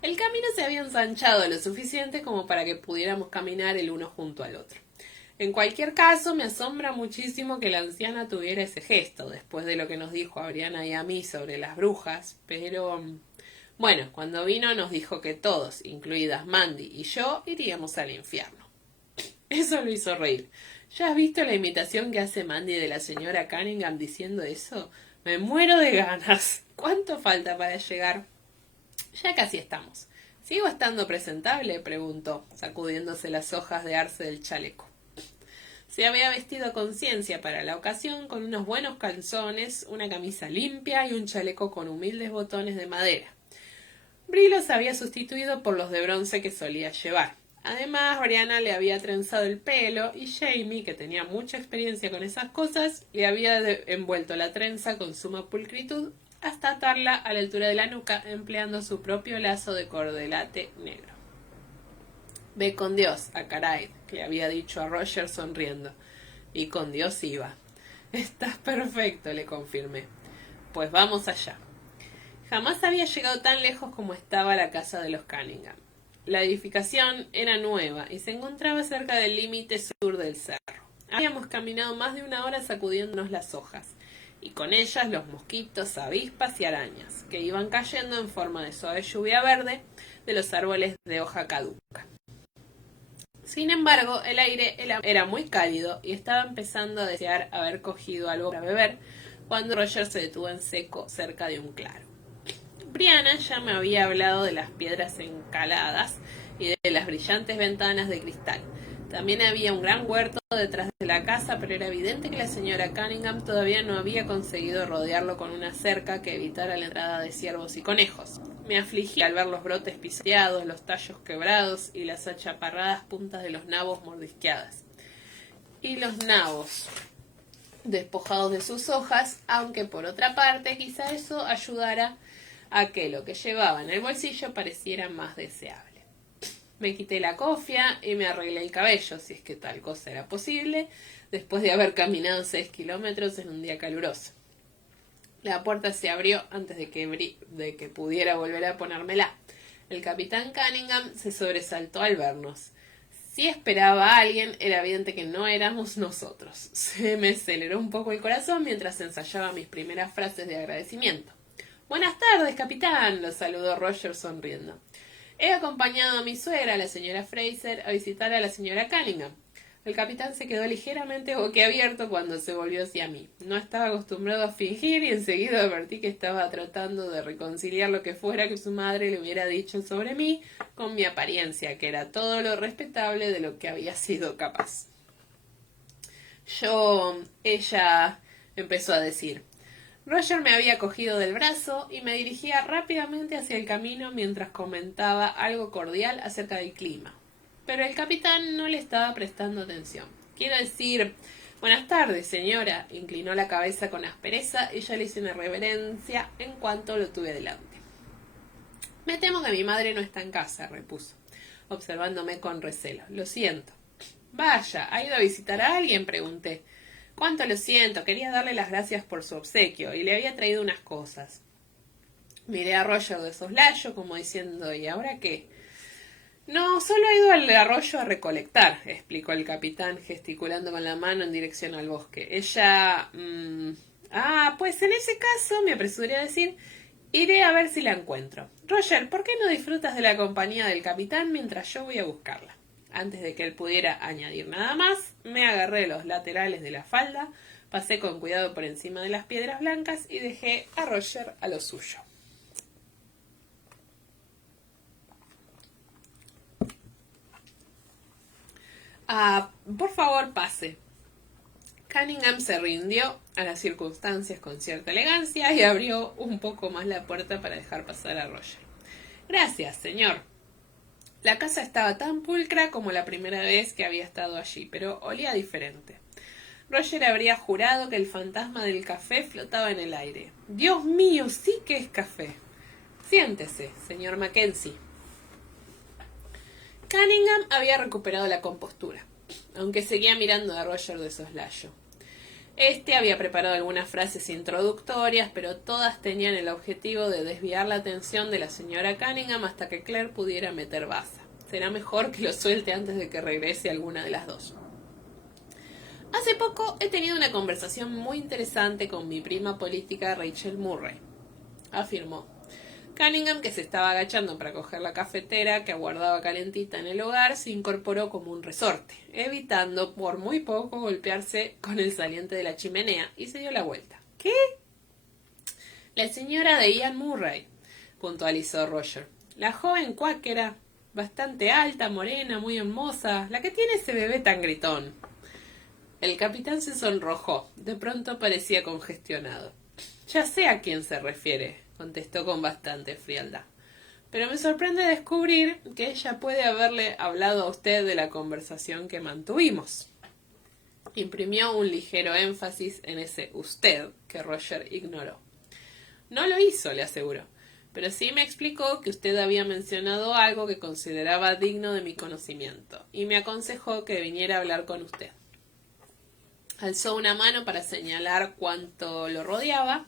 El camino se había ensanchado lo suficiente como para que pudiéramos caminar el uno junto al otro. En cualquier caso, me asombra muchísimo que la anciana tuviera ese gesto, después de lo que nos dijo a Brianna y a mí sobre las brujas, pero... Bueno, cuando vino nos dijo que todos, incluidas Mandy y yo, iríamos al infierno. Eso lo hizo reír. ¿Ya has visto la imitación que hace Mandy de la señora Cunningham diciendo eso? Me muero de ganas. ¿Cuánto falta para llegar? Ya casi estamos. ¿Sigo estando presentable?, preguntó, sacudiéndose las hojas de arce del chaleco. Se había vestido con ciencia para la ocasión, con unos buenos calzones, una camisa limpia y un chaleco con humildes botones de madera. Brie los había sustituido por los de bronce que solía llevar. Además, Brianna le había trenzado el pelo y Jamie, que tenía mucha experiencia con esas cosas, le había envuelto la trenza con suma pulcritud hasta atarla a la altura de la nuca, empleando su propio lazo de cordelate negro. Ve con Dios, a caray, le había dicho a Roger sonriendo. Y con Dios iba. Estás perfecto, le confirmé. Pues vamos allá. Jamás había llegado tan lejos como estaba la casa de los Cunningham. La edificación era nueva y se encontraba cerca del límite sur del cerro. Habíamos caminado más de 1 hora sacudiéndonos las hojas, y con ellas los mosquitos, avispas y arañas, que iban cayendo en forma de suave lluvia verde de los árboles de hoja caduca. Sin embargo, el aire era muy cálido y estaba empezando a desear haber cogido algo para beber cuando Roger se detuvo en seco cerca de un claro. Brianna ya me había hablado de las piedras encaladas y de las brillantes ventanas de cristal. También había un gran huerto detrás de la casa, pero era evidente que la señora Cunningham todavía no había conseguido rodearlo con una cerca que evitara la entrada de ciervos y conejos. Me afligí al ver los brotes pisoteados, los tallos quebrados y las achaparradas puntas de los nabos mordisqueadas. Y los nabos despojados de sus hojas, aunque por otra parte quizá eso ayudara a que lo que llevaba en el bolsillo pareciera más deseable. Me quité la cofia y me arreglé el cabello, si es que tal cosa era posible, después de haber caminado 6 kilómetros en un día caluroso. La puerta se abrió antes de que pudiera volver a ponérmela. El capitán Cunningham se sobresaltó al vernos. Si esperaba a alguien, era evidente que no éramos nosotros. Se me aceleró un poco el corazón mientras ensayaba mis primeras frases de agradecimiento. «Buenas tardes, capitán», lo saludó Roger sonriendo. «He acompañado a mi suegra, la señora Fraser, a visitar a la señora Cunningham». El capitán se quedó ligeramente boquiabierto cuando se volvió hacia mí. No estaba acostumbrado a fingir y enseguida advertí que estaba tratando de reconciliar lo que fuera que su madre le hubiera dicho sobre mí con mi apariencia, que era todo lo respetable de lo que había sido capaz. Ella empezó a decir. Roger me había cogido del brazo y me dirigía rápidamente hacia el camino mientras comentaba algo cordial acerca del clima. Pero el capitán no le estaba prestando atención. Quiero decir, Buenas tardes, señora. Inclinó la cabeza con aspereza y yo le hice una reverencia en cuanto lo tuve delante. Me temo que mi madre no está en casa, repuso, observándome con recelo. Lo siento. Vaya, ¿ha ido a visitar a alguien? Pregunté. Cuánto lo siento, quería darle las gracias por su obsequio y le había traído unas cosas. Miré a Roger de soslayo como diciendo, ¿y ahora qué? No, solo he ido al arroyo a recolectar, explicó el capitán, gesticulando con la mano en dirección al bosque. Ella... pues en ese caso, me apresuré a decir, iré a ver si la encuentro. Roger, ¿por qué no disfrutas de la compañía del capitán mientras yo voy a buscarla? Antes de que él pudiera añadir nada más, me agarré los laterales de la falda, pasé con cuidado por encima de las piedras blancas y dejé a Roger a lo suyo. Por favor, pase. Cunningham se rindió a las circunstancias con cierta elegancia y abrió un poco más la puerta para dejar pasar a Roger. Gracias, señor. La casa estaba tan pulcra como la primera vez que había estado allí, pero olía diferente. Roger habría jurado que el fantasma del café flotaba en el aire. ¡Dios mío, sí que es café! Siéntese, señor Mackenzie. Cunningham había recuperado la compostura, aunque seguía mirando a Roger de soslayo. Este había preparado algunas frases introductorias, pero todas tenían el objetivo de desviar la atención de la señora Cunningham hasta que Claire pudiera meter baza. Será mejor que lo suelte antes de que regrese alguna de las dos. Hace poco he tenido una conversación muy interesante con mi prima política Rachel Murray, afirmó. Cunningham, que se estaba agachando para coger la cafetera que aguardaba calentita en el hogar, se incorporó como un resorte, evitando por muy poco golpearse con el saliente de la chimenea, y se dio la vuelta. ¿Qué? La señora de Ian Murray, puntualizó Roger. La joven cuáquera, bastante alta, morena, muy hermosa, la que tiene ese bebé tan gritón. El capitán se sonrojó, de pronto parecía congestionado. Ya sé a quién se refiere, contestó con bastante frialdad. Pero me sorprende descubrir que ella puede haberle hablado a usted de la conversación que mantuvimos. Imprimió un ligero énfasis en ese usted que Roger ignoró. No lo hizo, le aseguró, pero sí me explicó que usted había mencionado algo que consideraba digno de mi conocimiento, y me aconsejó que viniera a hablar con usted. Alzó una mano para señalar cuánto lo rodeaba.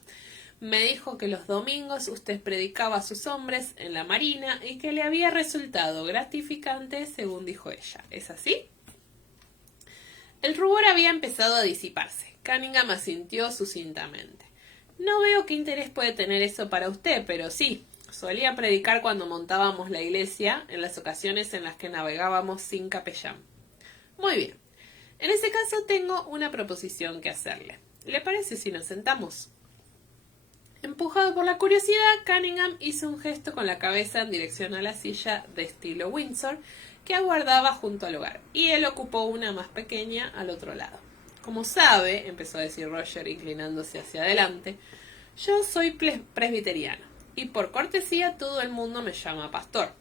Me dijo que los domingos usted predicaba a sus hombres en la marina y que le había resultado gratificante, según dijo ella. ¿Es así? El rubor había empezado a disiparse. Cunningham asintió sucintamente. No veo qué interés puede tener eso para usted, pero sí. Solía predicar cuando montábamos la iglesia, en las ocasiones en las que navegábamos sin capellán. Muy bien. En ese caso tengo una proposición que hacerle. ¿Le parece si nos sentamos? Empujado por la curiosidad, Cunningham hizo un gesto con la cabeza en dirección a la silla de estilo Windsor que aguardaba junto al hogar, y él ocupó una más pequeña al otro lado. Como sabe, empezó a decir Roger inclinándose hacia adelante, yo soy presbiteriano, y por cortesía todo el mundo me llama pastor.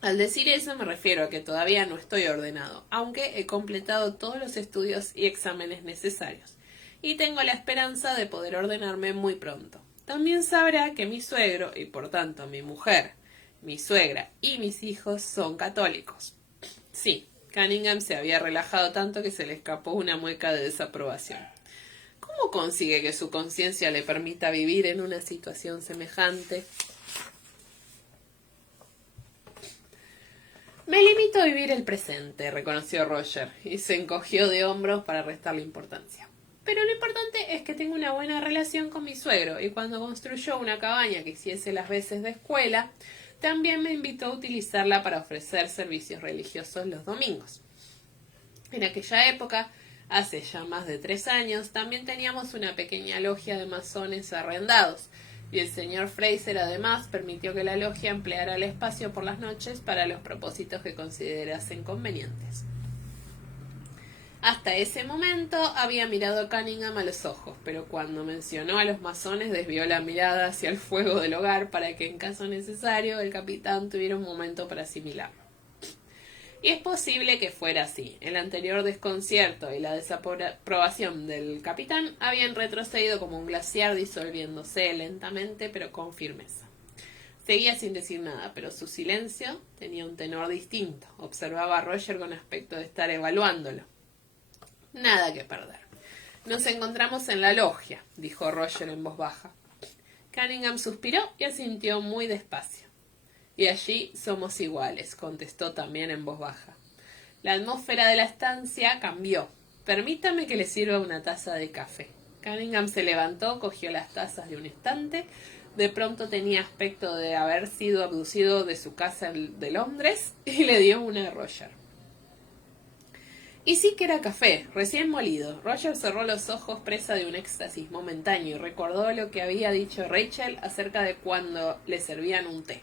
Al decir eso me refiero a que todavía no estoy ordenado, aunque he completado todos los estudios y exámenes necesarios, y tengo la esperanza de poder ordenarme muy pronto. También sabrá que mi suegro, y por tanto mi mujer, mi suegra y mis hijos son católicos. Sí, Cunningham se había relajado tanto que se le escapó una mueca de desaprobación. ¿Cómo consigue que su conciencia le permita vivir en una situación semejante? Me limito a vivir el presente, reconoció Roger, y se encogió de hombros para restarle importancia. Pero lo importante es que tengo una buena relación con mi suegro, y cuando construyó una cabaña que hiciese las veces de escuela, también me invitó a utilizarla para ofrecer servicios religiosos los domingos. En aquella época, hace ya más de 3 años, también teníamos una pequeña logia de masones arrendados, y el señor Fraser además permitió que la logia empleara el espacio por las noches para los propósitos que considerasen convenientes. Hasta ese momento había mirado a Cunningham a los ojos, pero cuando mencionó a los masones desvió la mirada hacia el fuego del hogar para que, en caso necesario, el capitán tuviera un momento para asimilarlo. Y es posible que fuera así. El anterior desconcierto y la desaprobación del capitán habían retrocedido como un glaciar disolviéndose lentamente pero con firmeza. Seguía sin decir nada, pero su silencio tenía un tenor distinto. Observaba a Roger con aspecto de estar evaluándolo. Nada que perder. Nos encontramos en la logia, dijo Roger en voz baja. Cunningham suspiró y asintió muy despacio. Y allí somos iguales, contestó también en voz baja. La atmósfera de la estancia cambió. Permítame que le sirva una taza de café. Cunningham se levantó, cogió las tazas de un estante. De pronto tenía aspecto de haber sido abducido de su casa de Londres y le dio una a Roger. Y sí que era café, recién molido. Roger cerró los ojos presa de un éxtasis momentáneo y recordó lo que había dicho Rachel acerca de cuando le servían un té.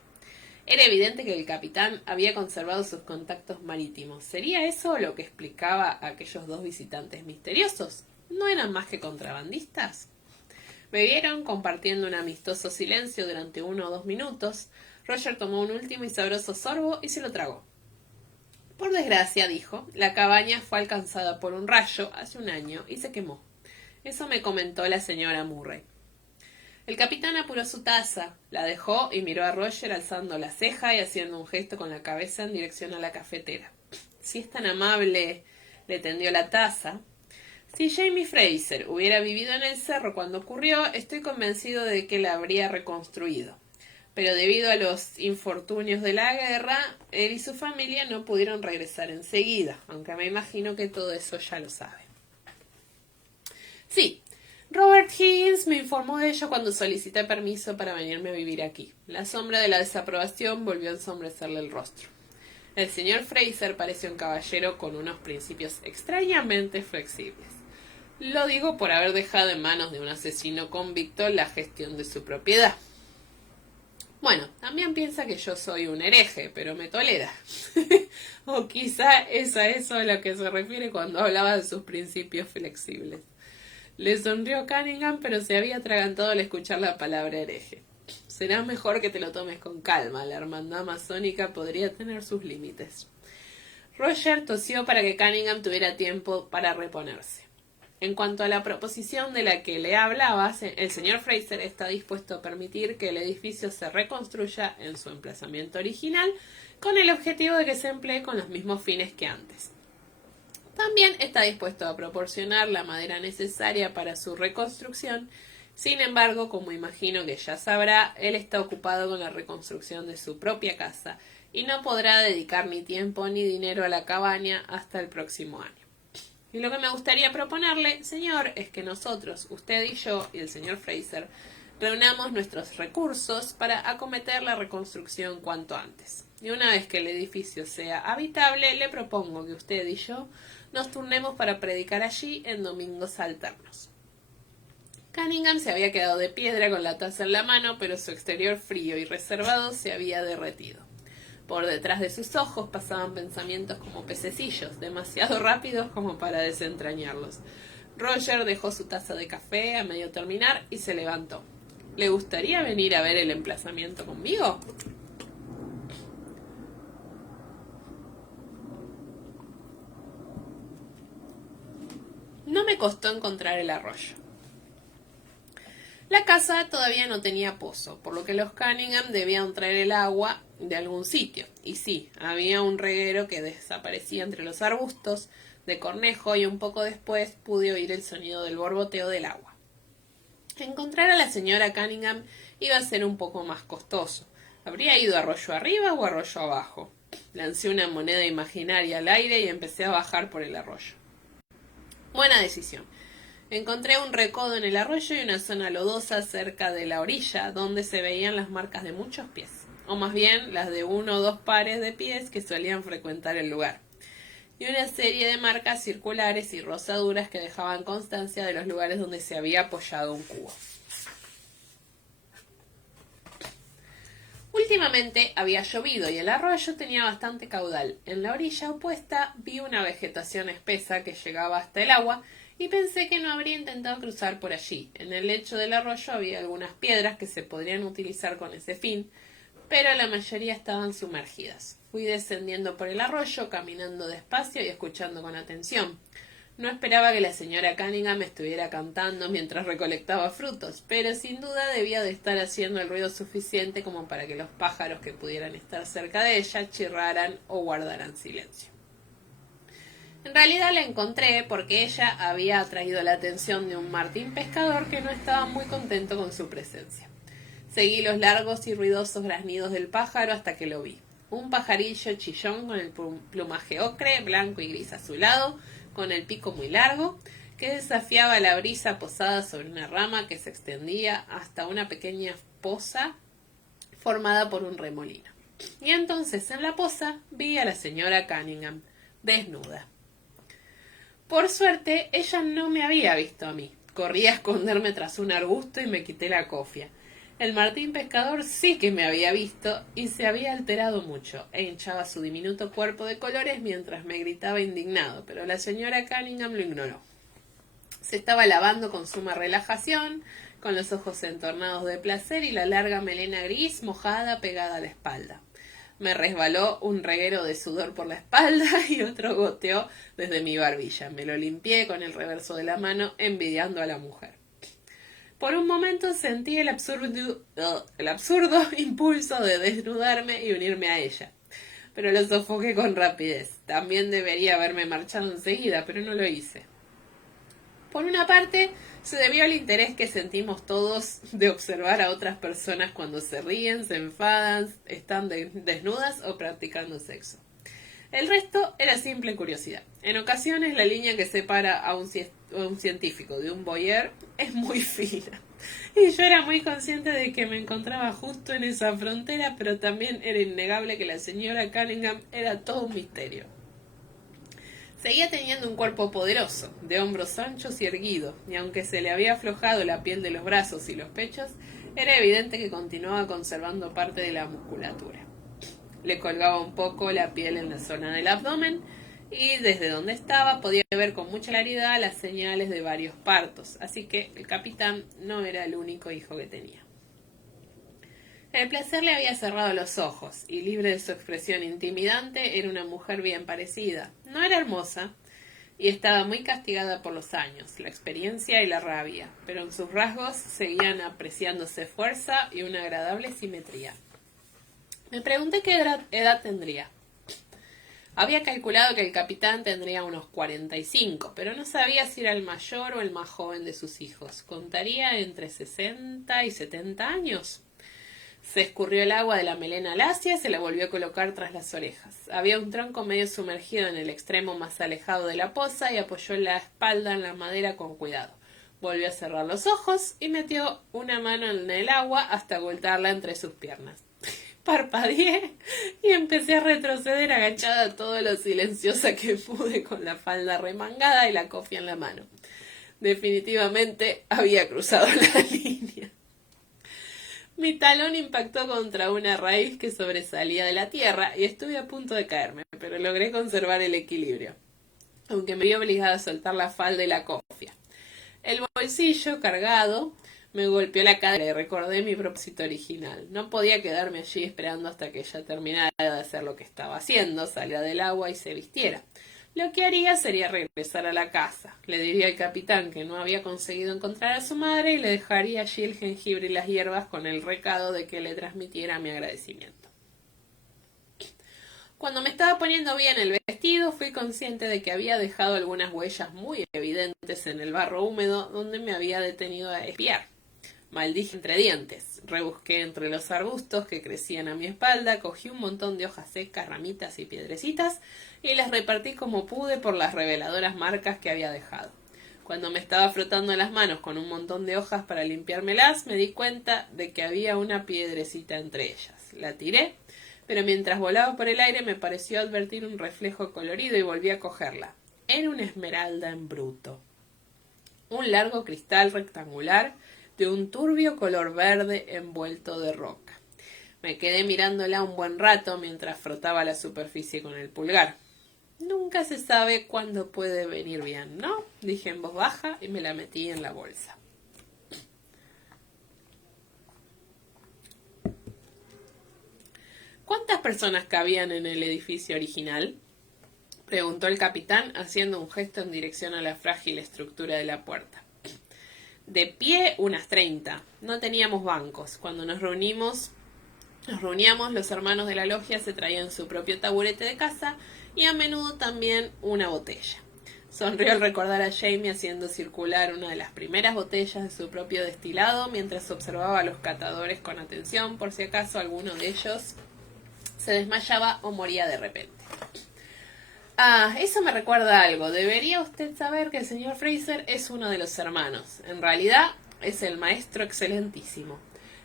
Era evidente que el capitán había conservado sus contactos marítimos. ¿Sería eso lo que explicaba a aquellos dos visitantes misteriosos? ¿No eran más que contrabandistas? Bebieron, compartiendo un amistoso silencio durante 1 o 2 minutos. Roger tomó un último y sabroso sorbo y se lo tragó. Por desgracia, dijo, la cabaña fue alcanzada por un rayo hace 1 año y se quemó. Eso me comentó la señora Murray. El capitán apuró su taza, la dejó y miró a Roger alzando la ceja y haciendo un gesto con la cabeza en dirección a la cafetera. Si es tan amable, le tendió la taza. Si Jamie Fraser hubiera vivido en el cerro cuando ocurrió, estoy convencido de que la habría reconstruido. Pero debido a los infortunios de la guerra, él y su familia no pudieron regresar enseguida, aunque me imagino que todo eso ya lo sabe. Sí, Robert Higgins me informó de ello cuando solicité permiso para venirme a vivir aquí. La sombra de la desaprobación volvió a ensombrecerle el rostro. El señor Fraser pareció un caballero con unos principios extrañamente flexibles. Lo digo por haber dejado en manos de un asesino convicto la gestión de su propiedad. Bueno, también piensa que yo soy un hereje, pero me tolera. O quizá es a eso a lo que se refiere cuando hablaba de sus principios flexibles. Le sonrió Cunningham, pero se había atragantado al escuchar la palabra hereje. Será mejor que te lo tomes con calma. La hermandad masónica podría tener sus límites. Roger tosió para que Cunningham tuviera tiempo para reponerse. En cuanto a la proposición de la que le hablaba, el señor Fraser está dispuesto a permitir que el edificio se reconstruya en su emplazamiento original con el objetivo de que se emplee con los mismos fines que antes. También está dispuesto a proporcionar la madera necesaria para su reconstrucción. Sin embargo, como imagino que ya sabrá, él está ocupado con la reconstrucción de su propia casa y no podrá dedicar ni tiempo ni dinero a la cabaña hasta el próximo año. Y lo que me gustaría proponerle, señor, es que nosotros, usted y yo y el señor Fraser, reunamos nuestros recursos para acometer la reconstrucción cuanto antes. Y una vez que el edificio sea habitable, le propongo que usted y yo nos turnemos para predicar allí en domingos alternos. Cunningham se había quedado de piedra con la taza en la mano, pero su exterior frío y reservado se había derretido. Por detrás de sus ojos pasaban pensamientos como pececillos, demasiado rápidos como para desentrañarlos. Roger dejó su taza de café a medio terminar y se levantó. ¿Le gustaría venir a ver el emplazamiento conmigo? No me costó encontrar el arroyo. La casa todavía no tenía pozo, por lo que los Cunningham debían traer el agua de algún sitio. Y sí, había un reguero que desaparecía entre los arbustos de cornejo y un poco después pude oír el sonido del borboteo del agua. Encontrar a la señora Cunningham iba a ser un poco más costoso. ¿Habría ido arroyo arriba o arroyo abajo? Lancé una moneda imaginaria al aire y empecé a bajar por el arroyo. Buena decisión. Encontré un recodo en el arroyo y una zona lodosa cerca de la orilla, donde se veían las marcas de muchos pies, o más bien las de 1 o 2 pares de pies que solían frecuentar el lugar, y una serie de marcas circulares y rozaduras que dejaban constancia de los lugares donde se había apoyado un cubo. Últimamente había llovido y el arroyo tenía bastante caudal. En la orilla opuesta vi una vegetación espesa que llegaba hasta el agua y pensé que no habría intentado cruzar por allí. En el lecho del arroyo había algunas piedras que se podrían utilizar con ese fin, pero la mayoría estaban sumergidas. Fui descendiendo por el arroyo, caminando despacio y escuchando con atención. No esperaba que la señora Cunningham estuviera cantando mientras recolectaba frutos, pero sin duda debía de estar haciendo el ruido suficiente como para que los pájaros que pudieran estar cerca de ella chirraran o guardaran silencio. En realidad la encontré porque ella había atraído la atención de un martín pescador que no estaba muy contento con su presencia. Seguí los largos y ruidosos graznidos del pájaro hasta que lo vi. Un pajarillo chillón con el plumaje ocre, blanco y gris azulado, con el pico muy largo, que desafiaba la brisa posada sobre una rama que se extendía hasta una pequeña poza formada por un remolino. Y entonces en la poza vi a la señora Cunningham, desnuda. Por suerte, ella no me había visto a mí. Corrí a esconderme tras un arbusto y me quité la cofia. El martín pescador sí que me había visto y se había alterado mucho, e hinchaba su diminuto cuerpo de colores mientras me gritaba indignado, pero la señora Cunningham lo ignoró. Se estaba lavando con suma relajación, con los ojos entornados de placer y la larga melena gris mojada pegada a la espalda. Me resbaló un reguero de sudor por la espalda y otro goteó desde mi barbilla. Me lo limpié con el reverso de la mano, envidiando a la mujer. Por un momento sentí el absurdo impulso de desnudarme y unirme a ella, pero lo sofoqué con rapidez. También debería haberme marchado enseguida, pero no lo hice. Por una parte, se debió al interés que sentimos todos de observar a otras personas cuando se ríen, se enfadan, están desnudas o practicando sexo. El resto era simple curiosidad. En ocasiones la línea que separa a un científico de un voyeur es muy fina. Y yo era muy consciente de que me encontraba justo en esa frontera, pero también era innegable que la señora Cunningham era todo un misterio. Seguía teniendo un cuerpo poderoso, de hombros anchos y erguidos, y aunque se le había aflojado la piel de los brazos y los pechos, era evidente que continuaba conservando parte de la musculatura. Le colgaba un poco la piel en la zona del abdomen, y desde donde estaba podía ver con mucha claridad las señales de varios partos, así que el capitán no era el único hijo que tenía. El placer le había cerrado los ojos, y libre de su expresión intimidante, era una mujer bien parecida. No era hermosa, y estaba muy castigada por los años, la experiencia y la rabia, pero en sus rasgos seguían apreciándose fuerza y una agradable simetría. Me pregunté qué edad tendría. Había calculado que el capitán tendría unos 45, pero no sabía si era el mayor o el más joven de sus hijos. Contaría entre 60 y 70 años. Se escurrió el agua de la melena lacia y se la volvió a colocar tras las orejas. Había un tronco medio sumergido en el extremo más alejado de la poza y apoyó la espalda en la madera con cuidado. Volvió a cerrar los ojos y metió una mano en el agua hasta ocultarla entre sus piernas. Parpadeé y empecé a retroceder agachada todo lo silenciosa que pude con la falda remangada y la cofia en la mano. Definitivamente había cruzado la línea. Mi talón impactó contra una raíz que sobresalía de la tierra y estuve a punto de caerme, pero logré conservar el equilibrio, aunque me vi obligada a soltar la falda y la cofia. El bolsillo cargado me golpeó la cadera y recordé mi propósito original. No podía quedarme allí esperando hasta que ella terminara de hacer lo que estaba haciendo, saliera del agua y se vistiera. Lo que haría sería regresar a la casa. Le diría al capitán que no había conseguido encontrar a su madre y le dejaría allí el jengibre y las hierbas con el recado de que le transmitiera mi agradecimiento. Cuando me estaba poniendo bien el vestido, fui consciente de que había dejado algunas huellas muy evidentes en el barro húmedo donde me había detenido a espiar. Maldije entre dientes, rebusqué entre los arbustos que crecían a mi espalda, cogí un montón de hojas secas, ramitas y piedrecitas y las repartí como pude por las reveladoras marcas que había dejado. Cuando me estaba frotando las manos con un montón de hojas para limpiármelas, me di cuenta de que había una piedrecita entre ellas. La tiré, pero mientras volaba por el aire me pareció advertir un reflejo colorido y volví a cogerla. Era una esmeralda en bruto. Un largo cristal rectangular de un turbio color verde envuelto de roca. Me quedé mirándola un buen rato mientras frotaba la superficie con el pulgar. Nunca se sabe cuándo puede venir bien, ¿no? Dije en voz baja y me la metí en la bolsa. ¿Cuántas personas cabían en el edificio original? Preguntó el capitán, haciendo un gesto en dirección a la frágil estructura de la puerta. De pie, unas 30. No teníamos bancos. Cuando nos reuníamos, los hermanos de la logia se traían su propio taburete de casa y a menudo también una botella. Sonrió al recordar a Jamie haciendo circular una de las primeras botellas de su propio destilado mientras observaba a los catadores con atención por si acaso alguno de ellos se desmayaba o moría de repente. Ah, eso me recuerda algo. Debería usted saber que el señor Fraser es uno de los hermanos. En realidad, es el maestro excelentísimo.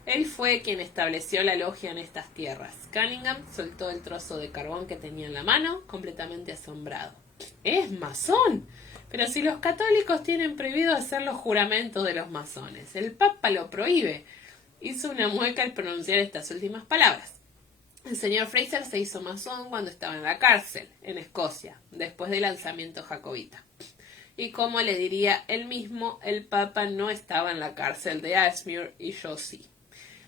Él fue quien estableció la logia en estas tierras. Cunningham soltó el trozo de carbón que tenía en la mano, completamente asombrado. ¡Es masón! Pero si los católicos tienen prohibido hacer los juramentos de los masones, el Papa lo prohíbe. Hizo una mueca al pronunciar estas últimas palabras. El señor Fraser se hizo masón cuando estaba en la cárcel, en Escocia, después del lanzamiento jacobita. Y como le diría él mismo, el Papa no estaba en la cárcel de Ashmere y yo sí.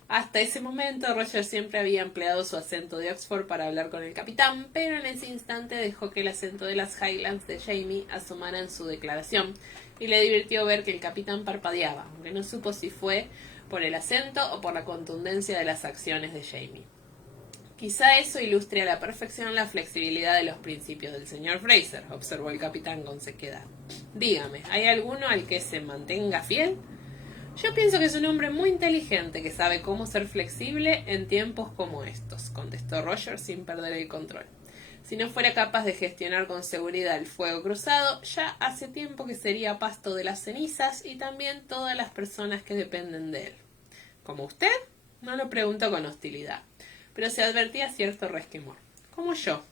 Hasta ese momento, Roger siempre había empleado su acento de Oxford para hablar con el capitán, pero en ese instante dejó que el acento de las Highlands de Jamie asomara en su declaración, y le divirtió ver que el capitán parpadeaba, aunque no supo si fue por el acento o por la contundencia de las acciones de Jamie. Quizá eso ilustre a la perfección la flexibilidad de los principios del señor Fraser, observó el capitán con sequedad. Dígame, ¿hay alguno al que se mantenga fiel? Yo pienso que es un hombre muy inteligente que sabe cómo ser flexible en tiempos como estos, contestó Roger sin perder el control. Si no fuera capaz de gestionar con seguridad el fuego cruzado, ya hace tiempo que sería pasto de las cenizas y también todas las personas que dependen de él. ¿Como usted? No lo preguntó con hostilidad, pero se advertía cierto resquemor. Como yo.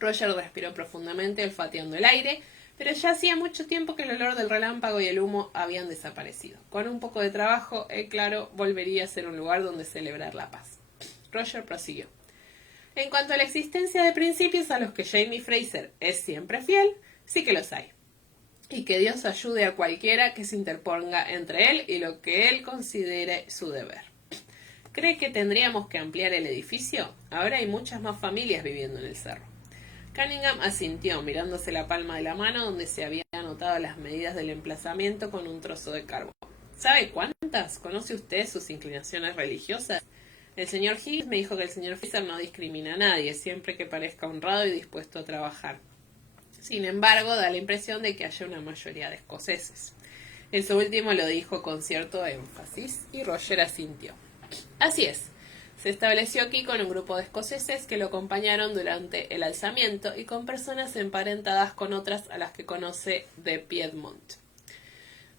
Roger respiró profundamente, olfateando el aire, pero ya hacía mucho tiempo que el olor del relámpago y el humo habían desaparecido. Con un poco de trabajo, el claro volvería a ser un lugar donde celebrar la paz. Roger prosiguió. En cuanto a la existencia de principios a los que Jamie Fraser es siempre fiel, sí que los hay. Y que Dios ayude a cualquiera que se interponga entre él y lo que él considere su deber. ¿Cree que tendríamos que ampliar el edificio? Ahora hay muchas más familias viviendo en el cerro. Cunningham asintió, mirándose la palma de la mano donde se habían anotado las medidas del emplazamiento con un trozo de carbón. ¿Sabe cuántas? ¿Conoce usted sus inclinaciones religiosas? El señor Higgs me dijo que el señor Fraser no discrimina a nadie, siempre que parezca honrado y dispuesto a trabajar. Sin embargo, da la impresión de que haya una mayoría de escoceses. Eso último lo dijo con cierto énfasis, y Roger asintió. Así es. Se estableció aquí con un grupo de escoceses que lo acompañaron durante el alzamiento y con personas emparentadas con otras a las que conoce de Piedmont.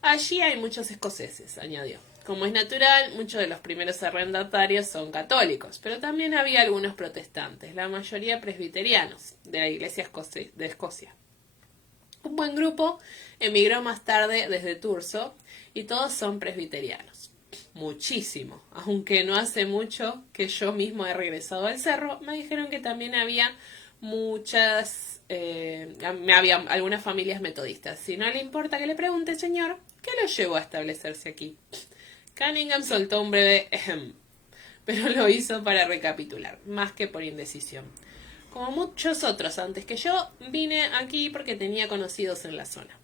Allí hay muchos escoceses, añadió. Como es natural, muchos de los primeros arrendatarios son católicos, pero también había algunos protestantes, la mayoría presbiterianos, de la Iglesia de Escocia. Un buen grupo emigró más tarde desde Thurso y todos son presbiterianos. Muchísimo, aunque no hace mucho que yo mismo he regresado al cerro, me dijeron que también había había algunas familias metodistas. Si no le importa que le pregunte, señor, ¿qué lo llevó a establecerse aquí? Cunningham soltó un breve ejem, pero lo hizo para recapitular, más que por indecisión. Como muchos otros antes que yo, vine aquí porque tenía conocidos en la zona.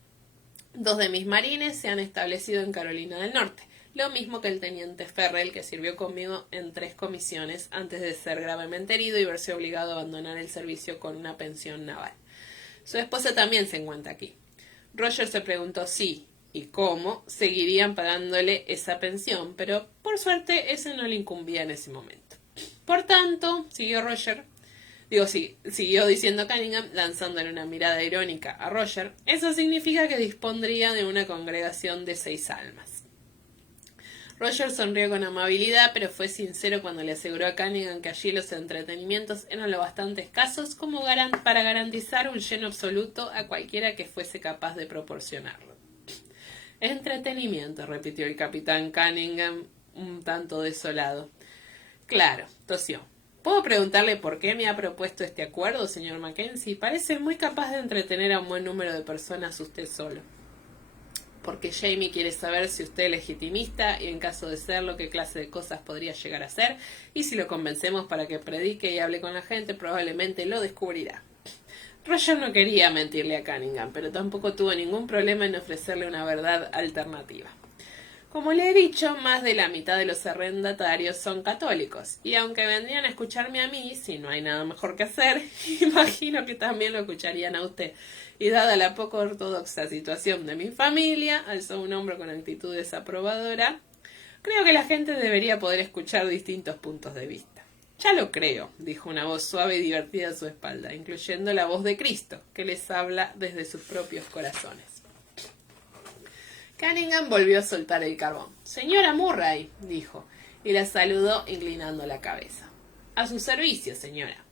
2 de mis marines se han establecido en Carolina del Norte, lo mismo que el teniente Ferrell, que sirvió conmigo en 3 comisiones antes de ser gravemente herido y verse obligado a abandonar el servicio con una pensión naval. Su esposa también se encuentra aquí. Roger se preguntó si y cómo seguirían pagándole esa pensión, pero por suerte ese no le incumbía en ese momento. Por tanto, siguió diciendo Cunningham, lanzándole una mirada irónica a Roger, eso significa que dispondría de una congregación de 6 almas. Roger sonrió con amabilidad, pero fue sincero cuando le aseguró a Cunningham que allí los entretenimientos eran lo bastante escasos como para garantizar un lleno absoluto a cualquiera que fuese capaz de proporcionarlo. Entretenimiento, repitió el capitán Cunningham, un tanto desolado. Claro, tosió. ¿Puedo preguntarle por qué me ha propuesto este acuerdo, señor Mackenzie? Parece muy capaz de entretener a un buen número de personas usted solo. porque Jamie quiere saber si usted es legitimista y en caso de serlo, qué clase de cosas podría llegar a hacer, y si lo convencemos para que predique y hable con la gente, probablemente lo descubrirá. Roger no quería mentirle a Cunningham, pero tampoco tuvo ningún problema en ofrecerle una verdad alternativa. Como le he dicho, más de la mitad de los arrendatarios son católicos, y aunque vendrían a escucharme a mí, si no hay nada mejor que hacer, imagino que también lo escucharían a usted. Y dada la poco ortodoxa situación de mi familia, alzó un hombro con actitud desaprobadora, creo que la gente debería poder escuchar distintos puntos de vista. Ya lo creo, dijo una voz suave y divertida a su espalda, incluyendo la voz de Cristo, que les habla desde sus propios corazones. Cunningham volvió a soltar el carbón. «Señora Murray», dijo, y la saludó inclinando la cabeza. «A su servicio, señora».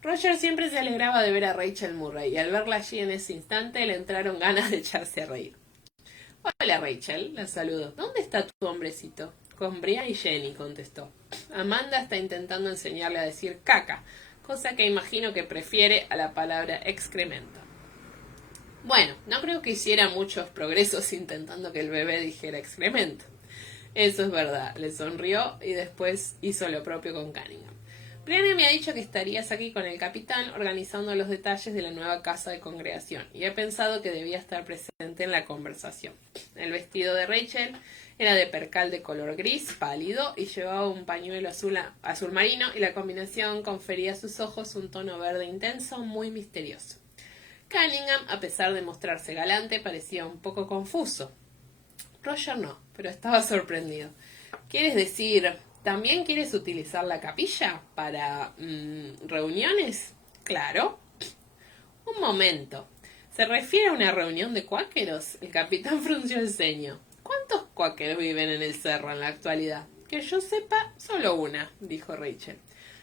Roger siempre se alegraba de ver a Rachel Murray, y al verla allí en ese instante le entraron ganas de echarse a reír. «Hola, Rachel», la saludó. «¿Dónde está tu hombrecito?» «Con Brian y Jenny», contestó. Amanda está intentando enseñarle a decir caca, cosa que imagino que prefiere a la palabra excremento. Bueno, no creo que hiciera muchos progresos intentando que el bebé dijera excremento. Eso es verdad, le sonrió y después hizo lo propio con Cunningham. Brianna me ha dicho que estarías aquí con el capitán organizando los detalles de la nueva casa de congregación y he pensado que debía estar presente en la conversación. El vestido de Rachel era de percal de color gris pálido y llevaba un pañuelo azul marino y la combinación confería a sus ojos un tono verde intenso muy misterioso. Cunningham, a pesar de mostrarse galante, parecía un poco confuso. Roger no, pero estaba sorprendido. ¿Quieres decir, también quieres utilizar la capilla para reuniones? Claro. Un momento. ¿Se refiere a una reunión de cuáqueros? El capitán frunció el ceño. ¿Cuántos cuáqueros viven en el cerro en la actualidad? Que yo sepa, solo una, dijo Rachel.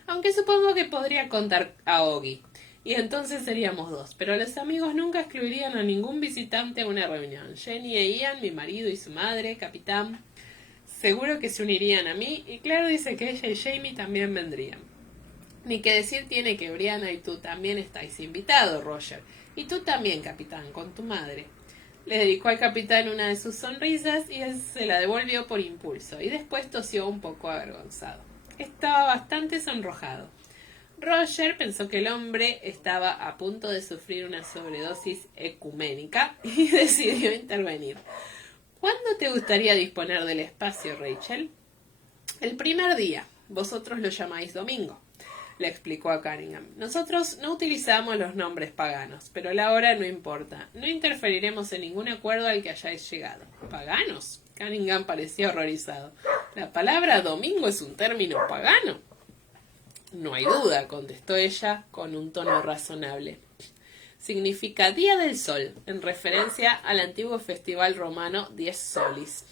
Aunque supongo que podría contar a Oggy. Y entonces seríamos dos, pero los amigos nunca excluirían a ningún visitante a una reunión. Jenny e Ian, mi marido y su madre, capitán, seguro que se unirían a mí, y Claire dice que ella y Jamie también vendrían. Ni que decir tiene que Brianna y tú también estáis invitados, Roger. Y tú también, capitán, con tu madre. Le dedicó al capitán una de sus sonrisas y él se la devolvió por impulso, y después tosió un poco avergonzado. Estaba bastante sonrojado. Roger pensó que el hombre estaba a punto de sufrir una sobredosis ecuménica y decidió intervenir. ¿Cuándo te gustaría disponer del espacio, Rachel? El primer día. Vosotros lo llamáis domingo, le explicó a Cunningham. Nosotros no utilizamos los nombres paganos, pero la hora no importa. No interferiremos en ningún acuerdo al que hayáis llegado. ¿Paganos? Cunningham parecía horrorizado. La palabra domingo es un término pagano. No hay duda, contestó ella con un tono razonable. Significa Día del Sol, en referencia al antiguo festival romano Dies Solis,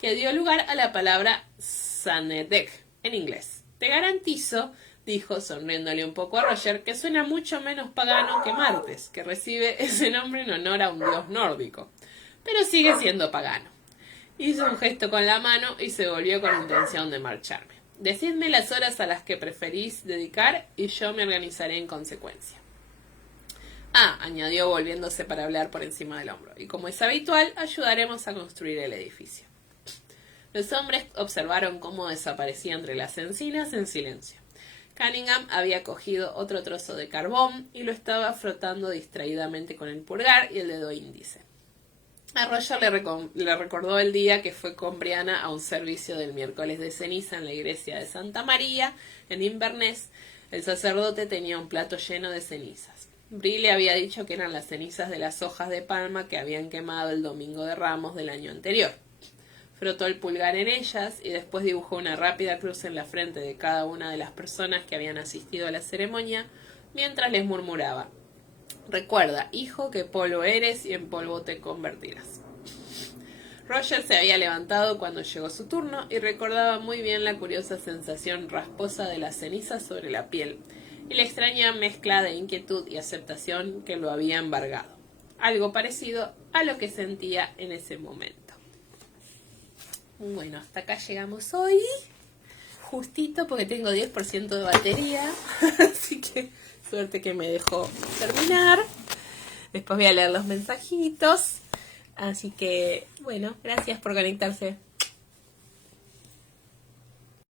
que dio lugar a la palabra Sanedec en inglés. Te garantizo, dijo sonriéndole un poco a Roger, que suena mucho menos pagano que martes, que recibe ese nombre en honor a un dios nórdico, pero sigue siendo pagano. Hizo un gesto con la mano y se volvió con intención de marcharme. Decidme las horas a las que preferís dedicar y yo me organizaré en consecuencia. Ah, añadió volviéndose para hablar por encima del hombro, y como es habitual, ayudaremos a construir el edificio. Los hombres observaron cómo desaparecía entre las encinas en silencio. Cunningham había cogido otro trozo de carbón y lo estaba frotando distraídamente con el pulgar y el dedo índice. A Roger le recordó el día que fue con Brianna a un servicio del miércoles de ceniza en la iglesia de Santa María, en Inverness. El sacerdote tenía un plato lleno de cenizas. Bri le había dicho que eran las cenizas de las hojas de palma que habían quemado el domingo de Ramos del año anterior. Frotó el pulgar en ellas y después dibujó una rápida cruz en la frente de cada una de las personas que habían asistido a la ceremonia, mientras les murmuraba: «Recuerda, hijo, que polvo eres y en polvo te convertirás». Roger se había levantado cuando llegó su turno y recordaba muy bien la curiosa sensación rasposa de las cenizas sobre la piel y la extraña mezcla de inquietud y aceptación que lo había embargado. Algo parecido a lo que sentía en ese momento. Bueno, hasta acá llegamos hoy. Justito porque tengo 10% de batería. Así que suerte que me dejó terminar. Después voy a leer los mensajitos. Así que, bueno, gracias por conectarse.